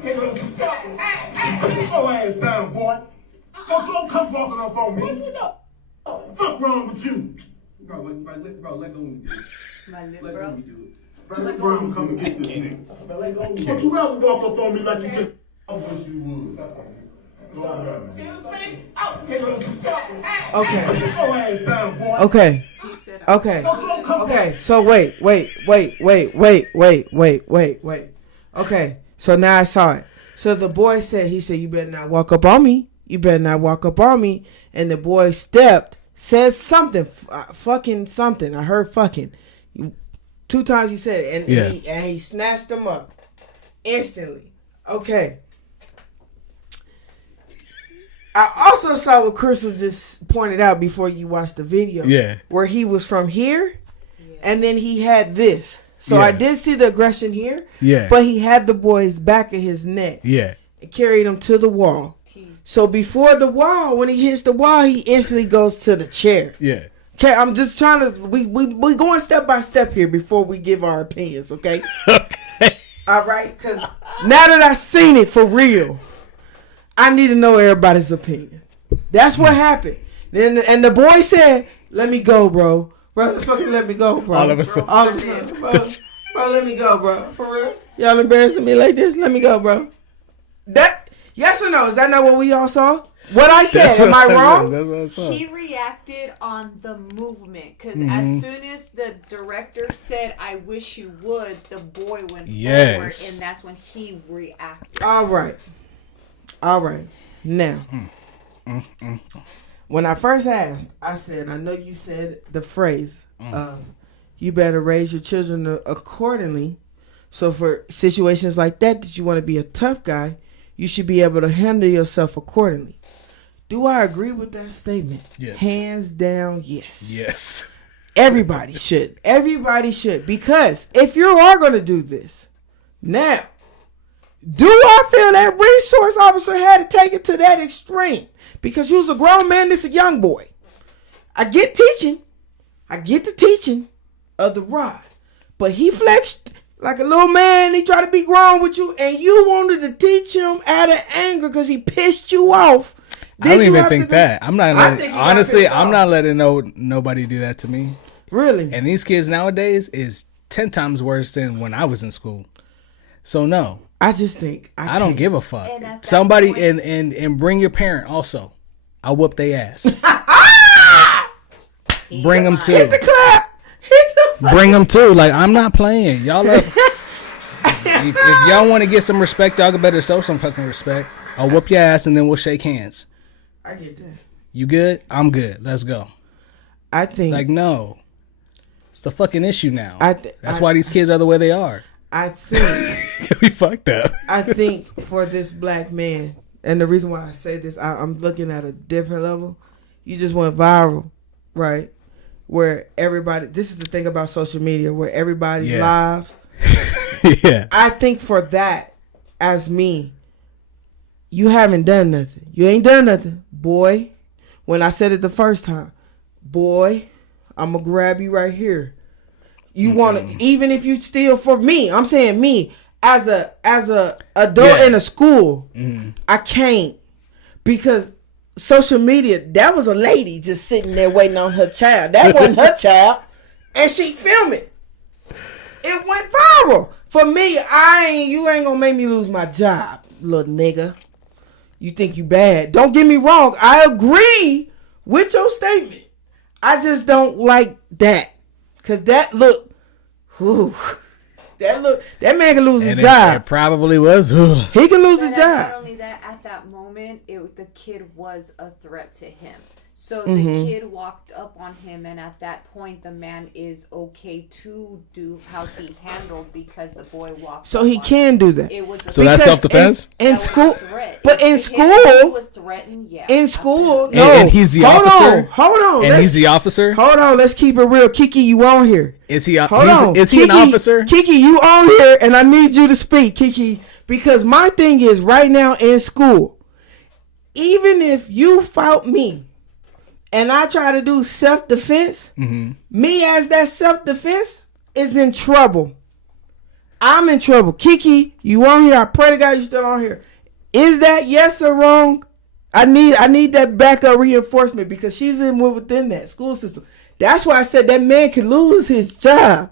Sit your ass down, boy. Don't come walking up on me. What you know? Fuck wrong with you? Bro, let go of me. My lip, bro. Let go and come and get this nigga. Don't you ever walk up on me like you did. I wish you would. Okay. So wait. Okay. So now I saw it. So the boy said, you better not walk up on me. You better not walk up on me. And the boy said something, fucking something. I heard fucking. 2 times he said it, and he snatched him up instantly. Okay. I also saw what Crystal just pointed out before you watched the video. Yeah. Where he was from here, and then he had this. So I did see the aggression here. Yeah. But he had the boy's back of his neck. Yeah. And carried him to the wall. So before the wall, when he hits the wall, he instantly goes to the chair. Yeah. Okay, I'm just trying to. We going step by step here before we give our opinions. Okay. Okay. All right, because now that I've seen it for real, I need to know everybody's opinion. That's what happened. Then and the boy said, "Let me go, bro. Bro, fucking let me go, bro. All of a sudden, bro, let me go, bro. For real, y'all embarrassing me like this. Let me go, bro. That yes or no? Is that not what we all saw? What I said, am I wrong? That's what I saw. He reacted on the movement because as soon as the director said, "I wish you would," the boy went forward, and that's when he reacted. All right. Now, when I first asked, I said, I know you said the phrase of you better raise your children accordingly. So for situations like that you want to be a tough guy, you should be able to handle yourself accordingly. Do I agree with that statement? Yes. Hands down, yes. Yes. Everybody should. Because if you are going to do this, now, do I feel that resource officer had to take it to that extreme? Because you was a grown man, this a young boy. I get the teaching of the rod. But he flexed like a little man. He tried to be grown with you. And you wanted to teach him out of anger because he pissed you off. I don't even think that. I'm not letting nobody do that to me. Really? And these kids nowadays is 10 times worse than when I was in school. So no. I just think I don't give a fuck. And at that Somebody point- and bring your parent also. I'll whoop their ass. Bring them Hit the too. clap. Hit the Bring them too. Like, I'm not playing. Y'all if y'all want to get some respect, y'all can better show some fucking respect. I'll whoop your ass and then we'll shake hands. I get that. You good? I'm good. Let's go. I think Like, no. It's the fucking issue now. That's I- why these kids are the way they are. I think We fucked up. I think for this black man, and the reason why I say this, I'm looking at a different level. You just went viral, right? Where everybody, this is the thing about social media, where everybody's live. Yeah. I think for that, as me, you haven't done nothing. You ain't done nothing. Boy, when I said it the first time, boy, I'm going to grab you right here. You want to, even if you steal for me, I'm saying me, as a adult in a school, I can't, because social media, that was a lady just sitting there waiting on her child. That wasn't her child, and she filmed it. It went viral. For me, you ain't gonna make me lose my job, little nigga. You think you bad. Don't get me wrong. I agree with your statement. I just don't like that. Cause that look, that man can lose his job. It probably was. He can lose But his not job. only that, at that moment, the kid was a threat to him. So the kid walked up on him, and at that point, the man is okay to do how he handled because the boy walked. So up he on can him. do that. It was a So that's Because self-defense? In that was a school, threat. but in If he school, was threatened, yeah. in school, And- no. and he's the officer? Hold on. And he's the officer? Hold on. Let's keep it real. Kiki, you on here? Is he? Hold on. Is he an officer? Kiki, you on here, and I need you to speak, Kiki, because my thing is right now in school, even if you fought me and I try to do self-defense, me as that self-defense is in trouble. I'm in trouble. Kiki, you on here? I pray to God you still on here. Is that yes or wrong? I need that backup reinforcement because she's within that school system. That's why I said that man can lose his job.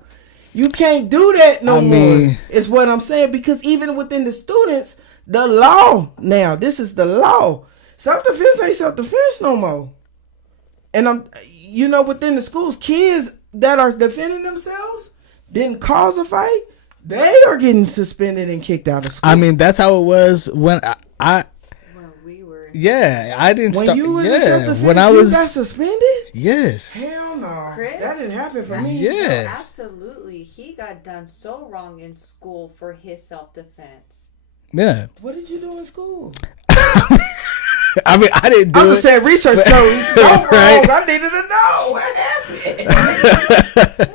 You can't do that no more. Is what I'm saying, because even within the students, the law now, this is the law. Self-defense ain't self-defense no more. And within the schools, kids that are defending themselves didn't cause a fight. They are getting suspended and kicked out of school. I mean, that's how it was when I When we were. yeah, I didn't when start. you was in Yeah, self-defense, when I you was. got suspended? Yes. Hell no. Chris? That didn't happen for me. Yeah. No, absolutely. He got done so wrong in school for his self-defense. Yeah. What did you do in school? I mean, I didn't do I it. just said research shows so Right. wrong. I needed to know what happened.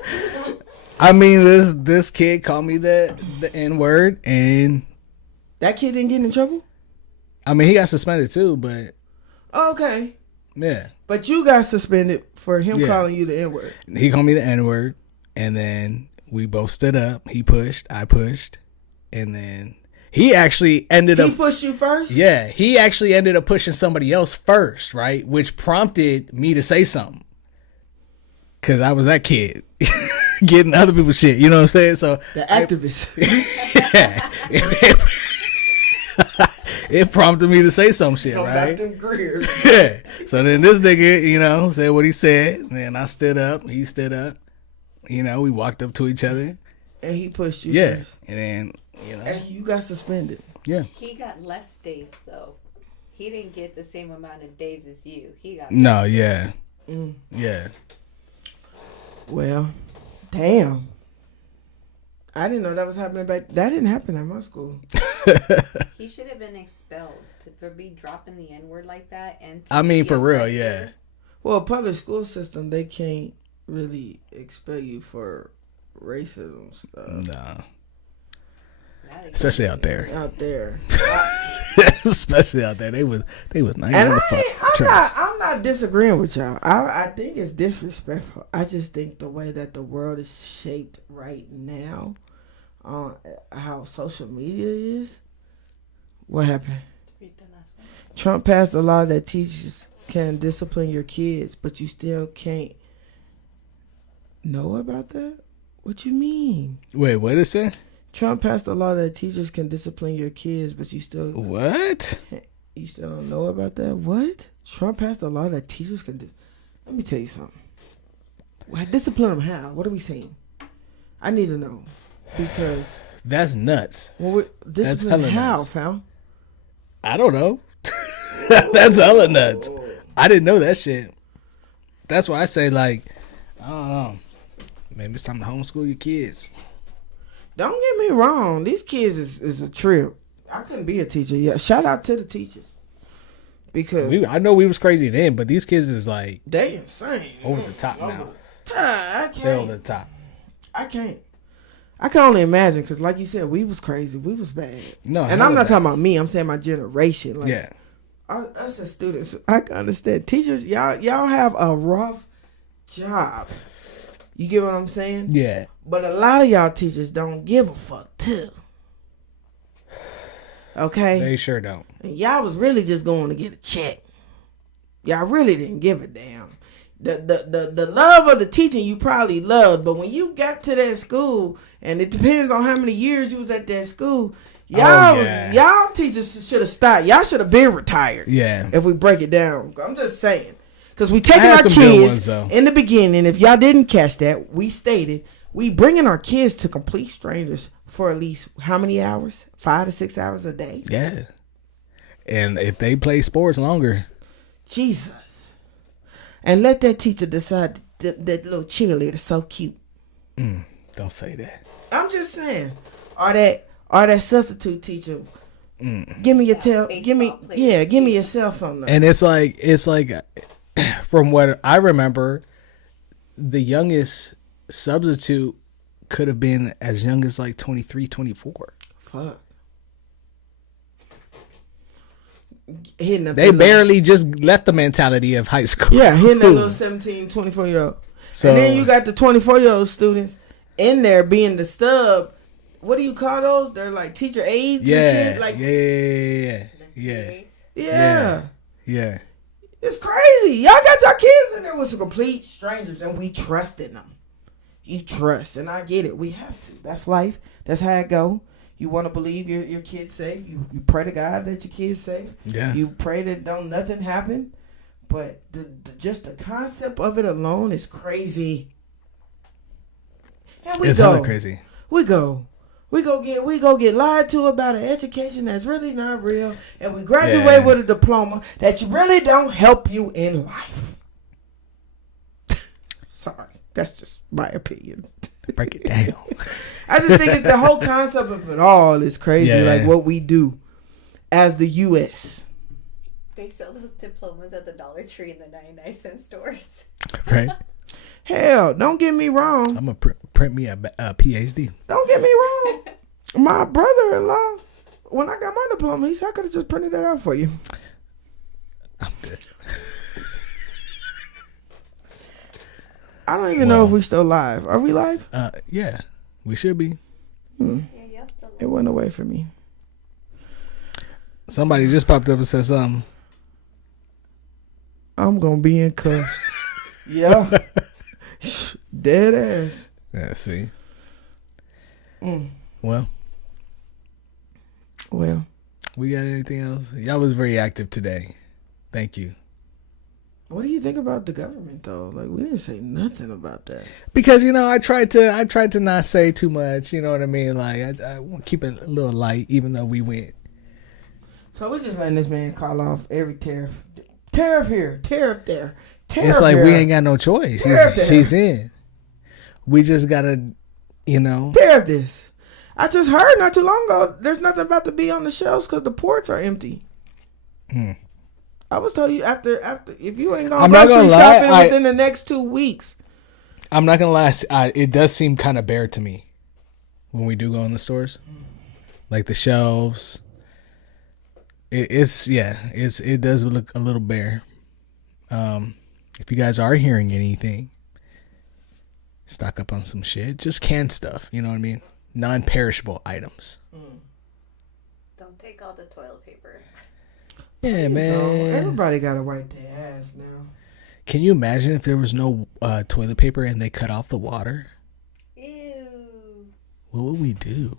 I mean, this kid called me the N-word, and That kid didn't get in trouble? I mean, he got suspended too, but Okay. yeah. But you got suspended for him Yeah. calling you the N-word. He called me the N-word, and then we both stood up. He pushed, I pushed, and then he actually ended He up. pushed you first? Yeah, he actually ended up pushing somebody else first, right? Which prompted me to say something. Because I was that kid. Getting other people's shit, you know what I'm saying? So The activist. yeah, it prompted me to say some shit, right? them Greers. Yeah. So then this nigga, said what he said. And then I stood up. He stood up. We walked up to each other. And he pushed you Yeah. first. And then, And you got suspended. yeah. He got less days, though. He didn't get the same amount of days as you. He got No, yeah. Yeah. Well, damn. I didn't know that was happening back. That didn't happen at my school. He should have been expelled for be dropping the N-word like that. And I mean, be for real, aggressive. yeah. Well, public school system, they can't really expel you for racism stuff No. Not Especially out there. out there. Especially out there. They was not And even the fuck. I'm not disagreeing with y'all. I think it's disrespectful. I just think the way that the world is shaped right now, how social media is. What happened? Read the last one. Trump passed a law that teachers can discipline your kids, but you still can't know about that? What you mean? Wait, what did it say? Trump passed a law that teachers can discipline your kids, but you still What? don't know about that? What? Trump passed a law that teachers can. Let me tell you something. Well, discipline them how? What are we saying? I need to know because That's nuts. discipline hella how, nuts. pal? I don't know. That's hella nuts. I didn't know that shit. That's why I say, like, I don't know. Maybe it's time to homeschool your kids. Don't get me wrong. These kids is a trip. I couldn't be a teacher. Yeah, shout out to the teachers because I know we was crazy then, but these kids is like they insane. over the top now. I They're over can't. the top. I can't. I can only imagine because, like you said, we was crazy. We was bad. No, and I'm not talking about me. I'm saying my generation. Like, Yeah. Us as students, I can understand. Teachers, y'all have a rough job. You get what I'm saying? Yeah. But a lot of y'all teachers don't give a fuck too. Okay? They sure don't. And y'all was really just going to get a check. Y'all really didn't give a damn. The love of the teaching you probably loved, but when you got to that school, and it depends on how many years you was at that school, y'all teachers should have stopped. Y'all should have been retired. Yeah. If we break it down. I'm just saying. Because we taking I had our some good ones, kids though. in the beginning. If y'all didn't catch that, we stated we bringing our kids to complete strangers for at least how many hours? 5 to 6 hours a day. Yeah. And if they play sports longer, Jesus. And let that teacher decide that little cheerleader so cute. don't say that. I'm just saying. Or that substitute teacher. Give me your give me your cell phone number. And it's like from what I remember, the youngest substitute could have been as young as like 23, 24. Fuck. They barely just left the mentality of high school. Yeah, hitting that little 17, 24-year-old. So, and then you got the 24-year-old students in there being the stub. What do you call those? They're like teacher aides and shit. Like, yeah. It's crazy. Y'all got your kids in there with some complete strangers, and we trusted them. You trust, and I get it. We have to. That's life. That's how it go. You want to believe your kid's safe. You pray to God that your kid's safe. Yeah. You pray that nothing happen. But just the concept of it alone is crazy. And It's hella crazy. We go get lied to about an education that's really not real, and we graduate with a diploma that really don't help you in life. Sorry, that's just my opinion. Break it down. I just think it's the whole concept of it all is crazy. Yeah. Like what we do as the U.S. They sell those diplomas at the Dollar Tree in the 99-cent stores. Right? Hell, don't get me wrong. I'm going to print me a PhD. Don't get me wrong. My brother-in-law, when I got my diploma, he said I could have just printed that out for you. I'm good. I don't even know if we still live. Are we live? Yeah, we should be. Yeah, y'all still It went away from me. Somebody just popped up and said something. I'm going to be in cuffs. Yeah. Dead ass. Yeah, see. Well, we got anything else? Y'all was very active today. Thank you. What do you think about the government though? Like we didn't say nothing about that. Because I tried to not say too much. You know what I mean? Like I want to keep it a little light, even though we went. So we're just letting this man call off every tariff. Tariff here, tariff there. Tariff It's like here. we ain't got no choice. He's in. We just gotta, Tariff this. I just heard not too long ago. There's nothing about to be on the shelves because the ports are empty. I was telling you after if you ain't I'm gonna not grocery gonna lie, shopping within the next 2 weeks. I'm not gonna lie. It does seem kind of bare to me when we do go in the stores, like the shelves. It does look a little bare. If you guys are hearing anything, stock up on some shit. Just canned stuff. You know what I mean? Non-perishable items. Don't take all the toilet paper. Yeah, man. Everybody gotta wipe their ass now. Can you imagine if there was no toilet paper and they cut off the water? Ew. What would we do?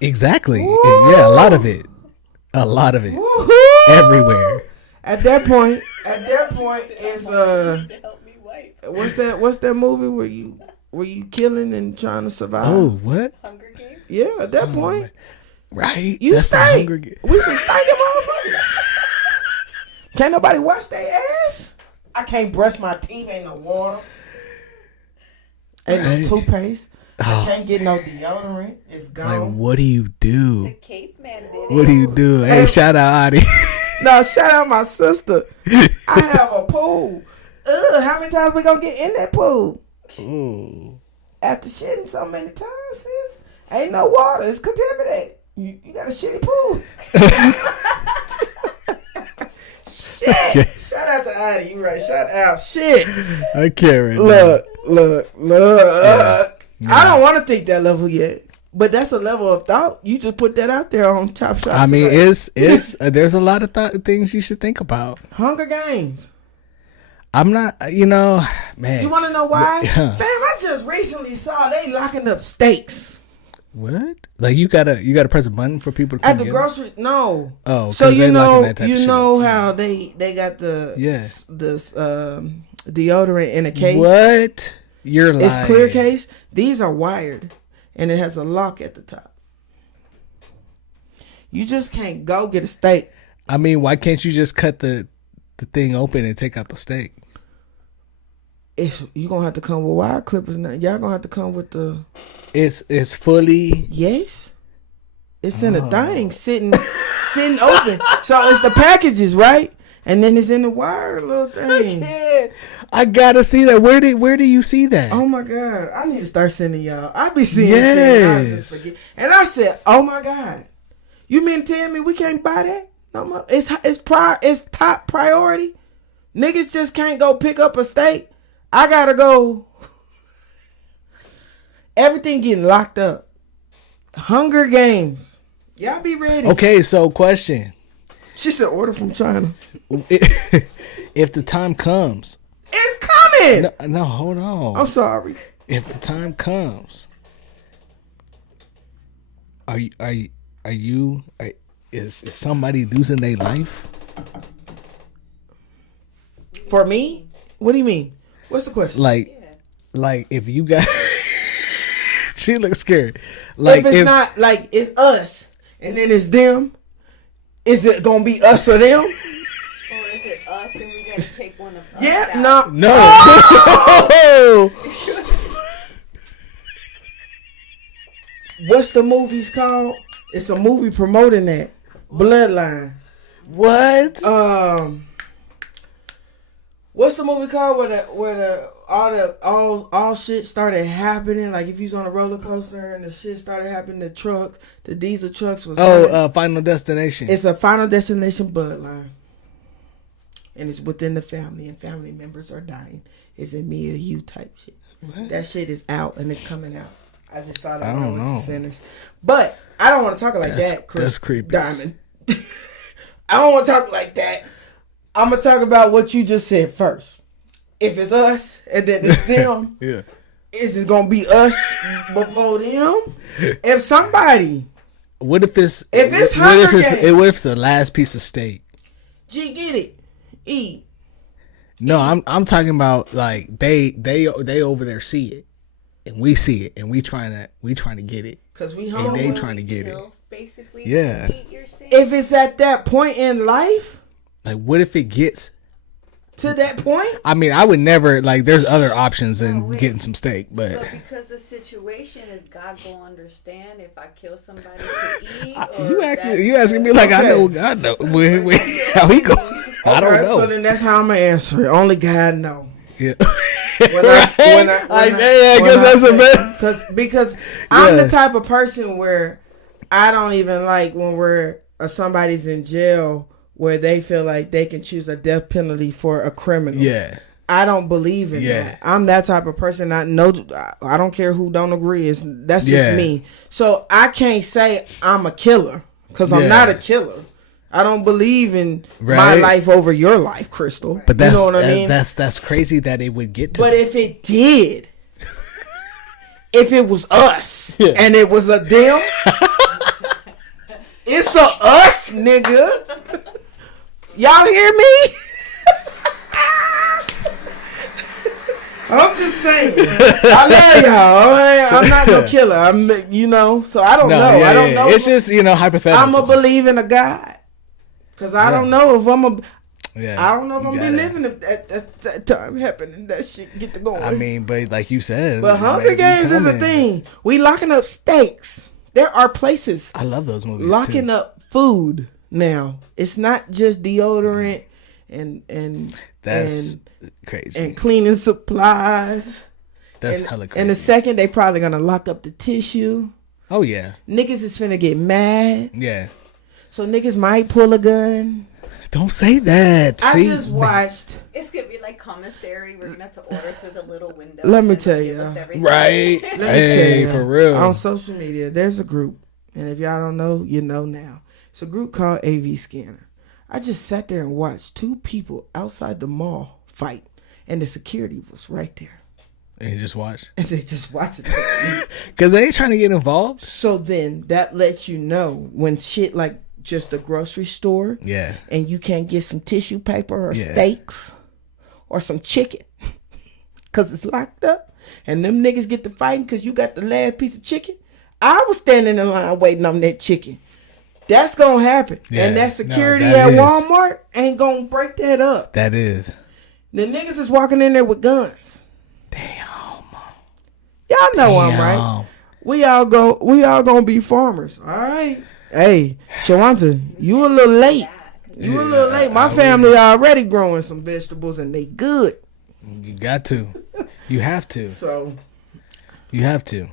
Exactly. Woo. Yeah, a lot of it. Woo-hoo. Everywhere. At that point, it's what's that movie where you killing and trying to survive? Oh, what? Hunger Games? Yeah, at that point. Man. Right? You That's stink. a Hunger We some stinking motherfuckers. Can't nobody wash their ass. I can't brush my teeth. Ain't no water. Ain't no toothpaste. I can't get no deodorant. It's gone. Like, what do you do? The caveman did it. What do you do? Hey, shout out Adi. No, shout out my sister. I have a pool. How many times we gonna get in that pool? Ooh. After shitting so many times, sis, ain't no water. It's contaminated. You got a shitty pool. Shit. Shout out to Adi. You right. Shout out. Shit. I can't remember. Look. Yeah. I don't want to think that level yet. But that's a level of thought. You just put that out there on ChopShop. I mean, it's there's a lot of things you should think about. Hunger Games. I'm not, man. You want to know why? Yeah. Fam, I just recently saw they locking up steaks. What? Like you gotta press a button for people to come At the get grocery, no. Oh, so you know that type of shit how they got the deodorant in a case. What? You're lying. It's clear case. These are wired, and it has a lock at the top. You just can't go get a steak. I mean, why can't you just cut the thing open and take out the steak? You gonna have to come with wire clippers now. Y'all gonna have to come with the. It's fully. Yes. It's in a thing sitting open. So it's the packages, right? And then it's in the wire little thing. I gotta see that. Where do you see that? Oh my God. I need to start sending y'all. I be seeing Yes. shit and I just forget. And I said, oh my God. You mean to tell me we can't buy that? No more. It's top priority. Niggas just can't go pick up a steak. I gotta go. Everything getting locked up. Hunger Games. Y'all be ready. Okay, so question. She said order from China. If the time comes. It's coming. No, hold on. I'm sorry. If the time comes, is somebody losing their life? For me? What do you mean? What's the question? Like if you got she looks scared. Like if it's not like it's us and then it's them, is it gonna be us or them? Or is it us and we gotta take one of us Yeah, out? no. Oh! What's the movie's called? It's a movie promoting that. Bloodline. What? What's the movie called where all shit started happening? Like if you was on a roller coaster and the shit started happening, the diesel trucks was Final Destination. It's a Final Destination Bloodline. And it's within the family and family members are dying. Is it me or you type shit? What? That shit is out and it's coming out. I just saw that when I went to Centers. But I don't want to talk like that, Chris. That's creepy. Diamond. I don't want to talk like that. I'm going to talk about what you just said first. If it's us and then it's them, Yeah. is it going to be us before them? If somebody. What if it's Hunger Games? what if it's the last piece of steak? G, get it. Eat. No, I'm talking about like they over there see it. And we see it, and we trying to get it, cause we and hungry. they trying to get it. Basically, Yeah. to meet your saying. If it's at that point in life, Like, what if it gets to that point? I mean, I would never like. There's other options than getting some steak, But because the situation is, God gonna understand if I kill somebody to eat. Or you asking me like I know God know how he go. I don't know. So then that's how I'm gonna answer it. Only God know. Yeah. I guess that's a bit. Because I'm the type of person where I don't even like when somebody's in jail where they feel like they can choose a death penalty for a criminal. Yeah. I don't believe in that. I'm that type of person. I don't care who don't agree. That's just me. So I can't say I'm a killer because I'm not a killer. I don't believe in my Right. life over your life, Crystal. But that's you know what I mean? that's crazy that it would get to. But if it did, if it was us Yeah. and it was a them, it's a us, nigga. Y'all hear me? I'm just saying. I love y'all. I'm not no killer. So I don't know. yeah, I don't yeah. know. It's just hypothetical. I'm a believe in a God. Because I don't know if I'm a. Yeah, I don't know if you I'm be gotta- living if that time happening. That shit get to going. I mean, but like you said, but it Hunger may be Games is a coming. thing. We locking up steaks. There are places I love those movies. locking too. up food now. It's not just deodorant and That's crazy. and cleaning supplies. That's and, hella crazy. In a second, they probably gonna lock up the tissue. Oh yeah, Niggas is finna get mad, yeah. so niggas might pull a gun. Don't say that. I See, just watched. It's gonna be like commissary. We're gonna have to order through the little window. Let me and tell give ya. us everything. right? Let me Hey, tell you, for real. on social media, there's a group, and if y'all don't know, you know now. It's a group called AV Scanner. I just sat there and watched two people outside the mall fight, and the security was right there, And you just watch and they just watching it. because they ain't trying to get involved. So then that lets you know when shit like just a grocery store, Yeah, and you can't get some tissue paper or Yeah. steaks or some chicken because it's locked up, and them niggas get to fighting because you got the last piece of chicken. I was standing in line waiting on that chicken. That's gonna happen, Yeah. and that security No, that at is. Walmart ain't gonna break that up. that is. The niggas is walking in there with guns. Damn. Y'all know I'm Damn. right. We all gonna be farmers. All right. Hey, Shawanta, you a little late. You a little late. My family already growing some vegetables and they good. You got to. You have to. So You have to.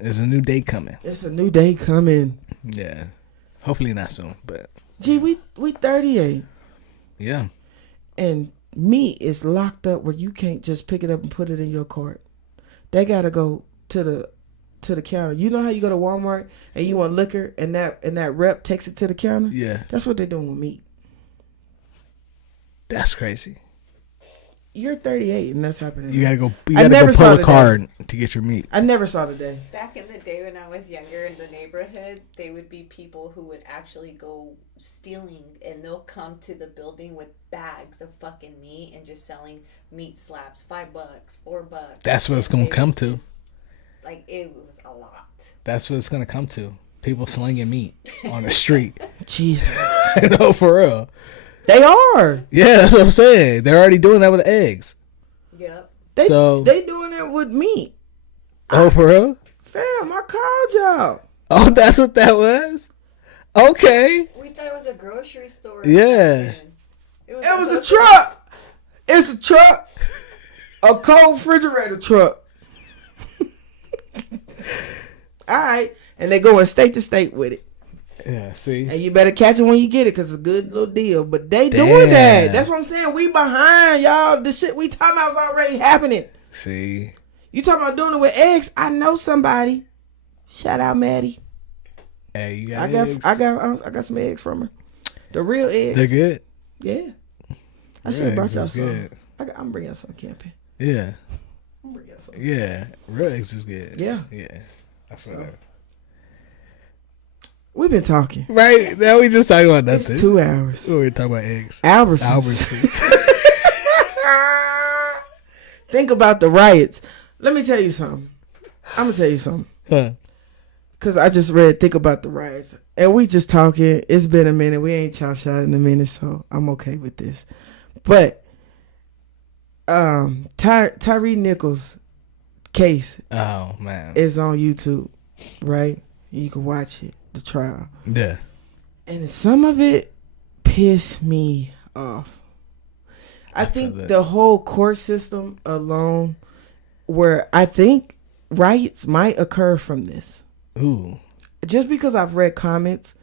There's a new day coming. it's a new day coming. Yeah. Hopefully not soon, but Gee, we 38 yeah. and meat is locked up where you can't just pick it up and put it in your cart. They gotta go to the counter. You know how you go to Walmart and you want liquor and that rep takes it to the counter? Yeah. That's what they're doing with meat. That's crazy. You're 38 and that's happening. You gotta go. You I gotta never go saw pull the a card to get your meat. I never saw the day. Back in the day when I was younger in the neighborhood, they would be people who would actually go stealing and they'll come to the building with bags of fucking meat and just selling meat slabs, $5, $4. That's what it's And gonna it come was to. just, like, it was a lot. That's what it's gonna come to. People slinging meat on the street. Jesus. No, for real. They are. Yeah, that's what I'm saying. They're already doing that with eggs. Yep. They So- they doing that with meat. Oh, for real? Fam, I called y'all. Oh, that's what that was? Okay. We thought it was a grocery store. Yeah. It It was a truck. It's a truck. A cold refrigerator truck. All right. And they going state to state with it. Yeah, see? And you better catch it when you get it because it's a good little deal. But they doing that. Damn. That's what I'm saying. We behind, y'all. The shit we talking about is already happening. See? You talking about doing it with eggs? I know somebody. Shout out Maddie. Hey, you got I got eggs? I got some eggs from her. The real eggs. They're good? Yeah. I Real should have brought eggs y'all is some. good. I'm bringing y'all some camping. Yeah. I'm bringing y'all some. Yeah. Real eggs is good. Yeah. Yeah. I feel that. We've been talking. Right? Now we just talking about It's nothing. 2 hours. We were talking about eggs. Albertsons. Albertsons. Think about the riots. Let me tell you something. I'm gonna tell you something. Huh. Cause I just read Think About the Riots. And we just talking. It's been a minute. We ain't chop shot in a minute, so I'm okay with this. But Tyree Nichols' case Oh, man. is on YouTube, right? You can watch it, the trial. Yeah. And some of it pissed me off. I feel think that. the whole court system alone, where I think riots might occur from this. Ooh. Just because I've read comments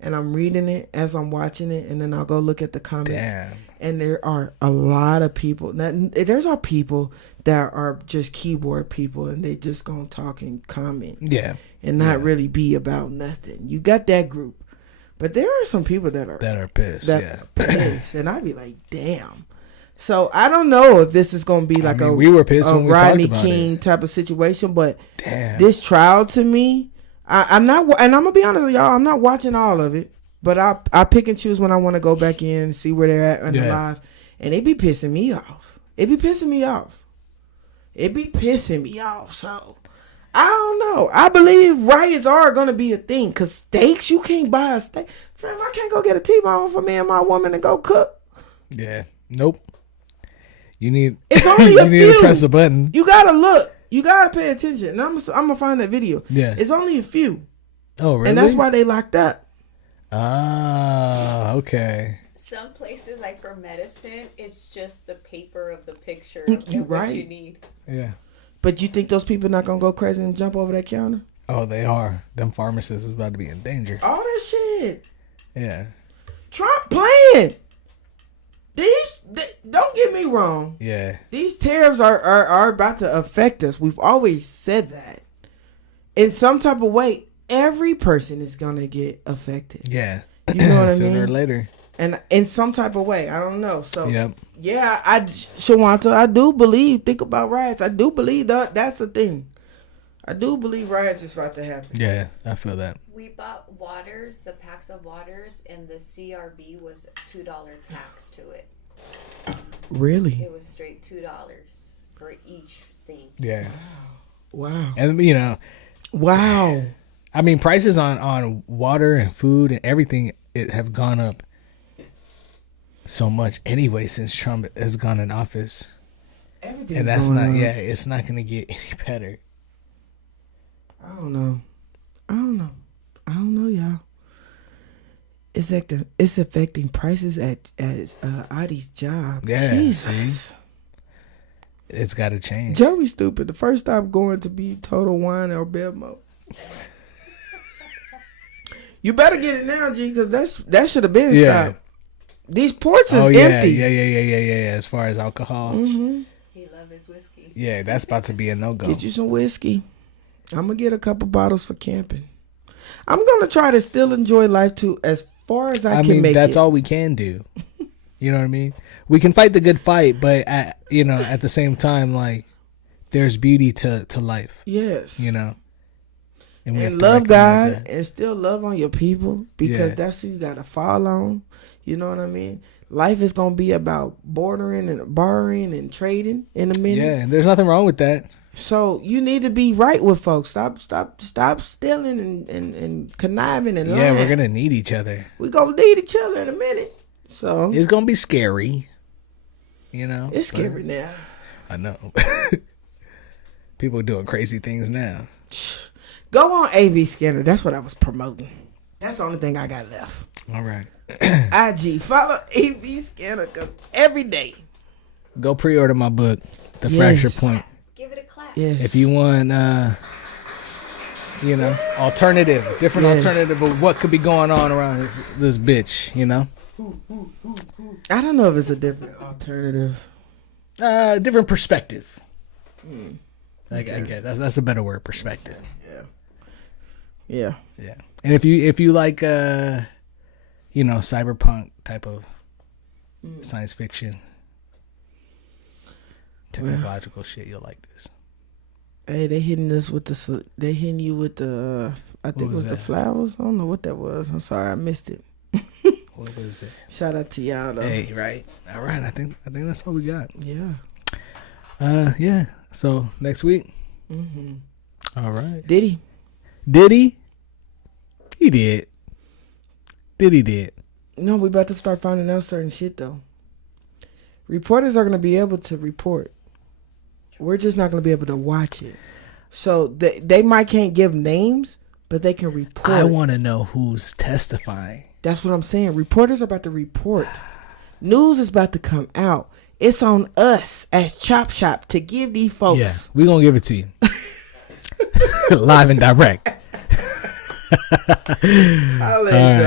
and I'm reading it as I'm watching it, and then I'll go look at the comments. Damn. And there are a lot of people. There's our people that are just keyboard people, and they just gonna talk and comment Yeah. and not really be about nothing. You got that group. But there are some people that are pissed. are pissed, and I'd be like, damn. So I don't know if this is going to be like we were pissed when we Rodney talked about King it. type of situation, but damn, this trial to me, I'm not, and I'm gonna be honest with y'all, I'm not watching all of it, but I pick and choose when I want to go back in and see where they're at on the live, and it be pissing me off. It be pissing me off. So I don't know. I believe riots are gonna be a thing, cause steaks, you can't buy a steak. Fam, I can't go get a T-bone for me and my woman and go cook. Yeah, nope. You need. It's only a few. Need to press a button. You gotta look. You gotta pay attention. And I'm gonna find that video. Yeah. It's only a few. Oh, really? And that's why they locked up. Ah, okay. Some places, like for medicine, it's just the paper of the picture You of right. what you need. Yeah. But you think those people not gonna go crazy and jump over that counter? Oh, they are. Them pharmacists is about to be in danger. All that shit. Yeah. Trump playing. Don't get me wrong. Yeah. These tariffs are about to affect us. We've always said that. In some type of way, every person is gonna get affected. Yeah. You know what I mean? Sooner or later. And in some type of way, I don't know. So Yep. yeah, Shawanta, I do believe. Think about riots. I do believe that's the thing. I do believe riots is about to happen. Yeah, I feel that. We bought waters, the packs of waters, and the CRB was $2 tax to it. Really? It was straight $2 for each thing. Yeah. Wow. And you know, wow. I mean, prices on water and food and everything have gone up so much anyway since Trump has gone in office. Everything's And that's going not up. it's not gonna get any better. I don't know, y'all. It's affecting prices at Adi's job. Yeah, Jesus. see? It's got to change. Joey stupid. The first stop going to be Total Wine or Belmo. You better get it now, G, because that should have been stopped. These ports is empty. Yeah. As far as alcohol. Mm-hmm. He loves his whiskey. Yeah, that's about to be a no-go. Get you some whiskey. I'm going to get a couple bottles for camping. I'm going to try to still enjoy life too as far as I can make it. That's all we can do. You know what I mean? We can fight the good fight, but at the same time, like, there's beauty to life. Yes. You know? And we have And to love recognize God that. and still love on your people because that's who you got to fall on. You know what I mean? Life is going to be about bordering and borrowing and trading in a minute. Yeah, and there's nothing wrong with that. So you need to be right with folks. Stop stealing and conniving and lying. Yeah, we're going to need each other. We're going to need each other in a minute. So It's going to be scary. You know? it's scary now. I know. People doing crazy things now. Go on AV Scanner. That's what I was promoting. That's the only thing I got left. All right. IG. Follow AV Scanner every day. Go pre-order my book, The Yes. Fracture Point. Give it a clap. Yes. If you want, different Yes. alternative of what could be going on around this bitch, you know? I don't know if it's a different alternative. Different perspective. I guess that's a better word, perspective. Yeah. Yeah. And if you like, cyberpunk type of science fiction, technological shit, you'll like this. Hey, they hitting you with the I think it was the that? flowers. I don't know what that was. I'm sorry, I missed it. What was it? Shout out to y'all though. Hey, right. All right. I think that's all we got. Yeah. Yeah. So next week. Mm-hmm. All right. Did he? Did he? He did. He did. No, we about to start finding out certain shit though. Reporters are gonna be able to report. We're just not gonna be able to watch it. So they might can't give names, but they can report. I want to know who's testifying. That's what I'm saying. Reporters are about to report. News is about to come out. It's on us as Chop Shop to give these folks. Yeah, we're going to give it to you. Live and direct. I'll let y'all.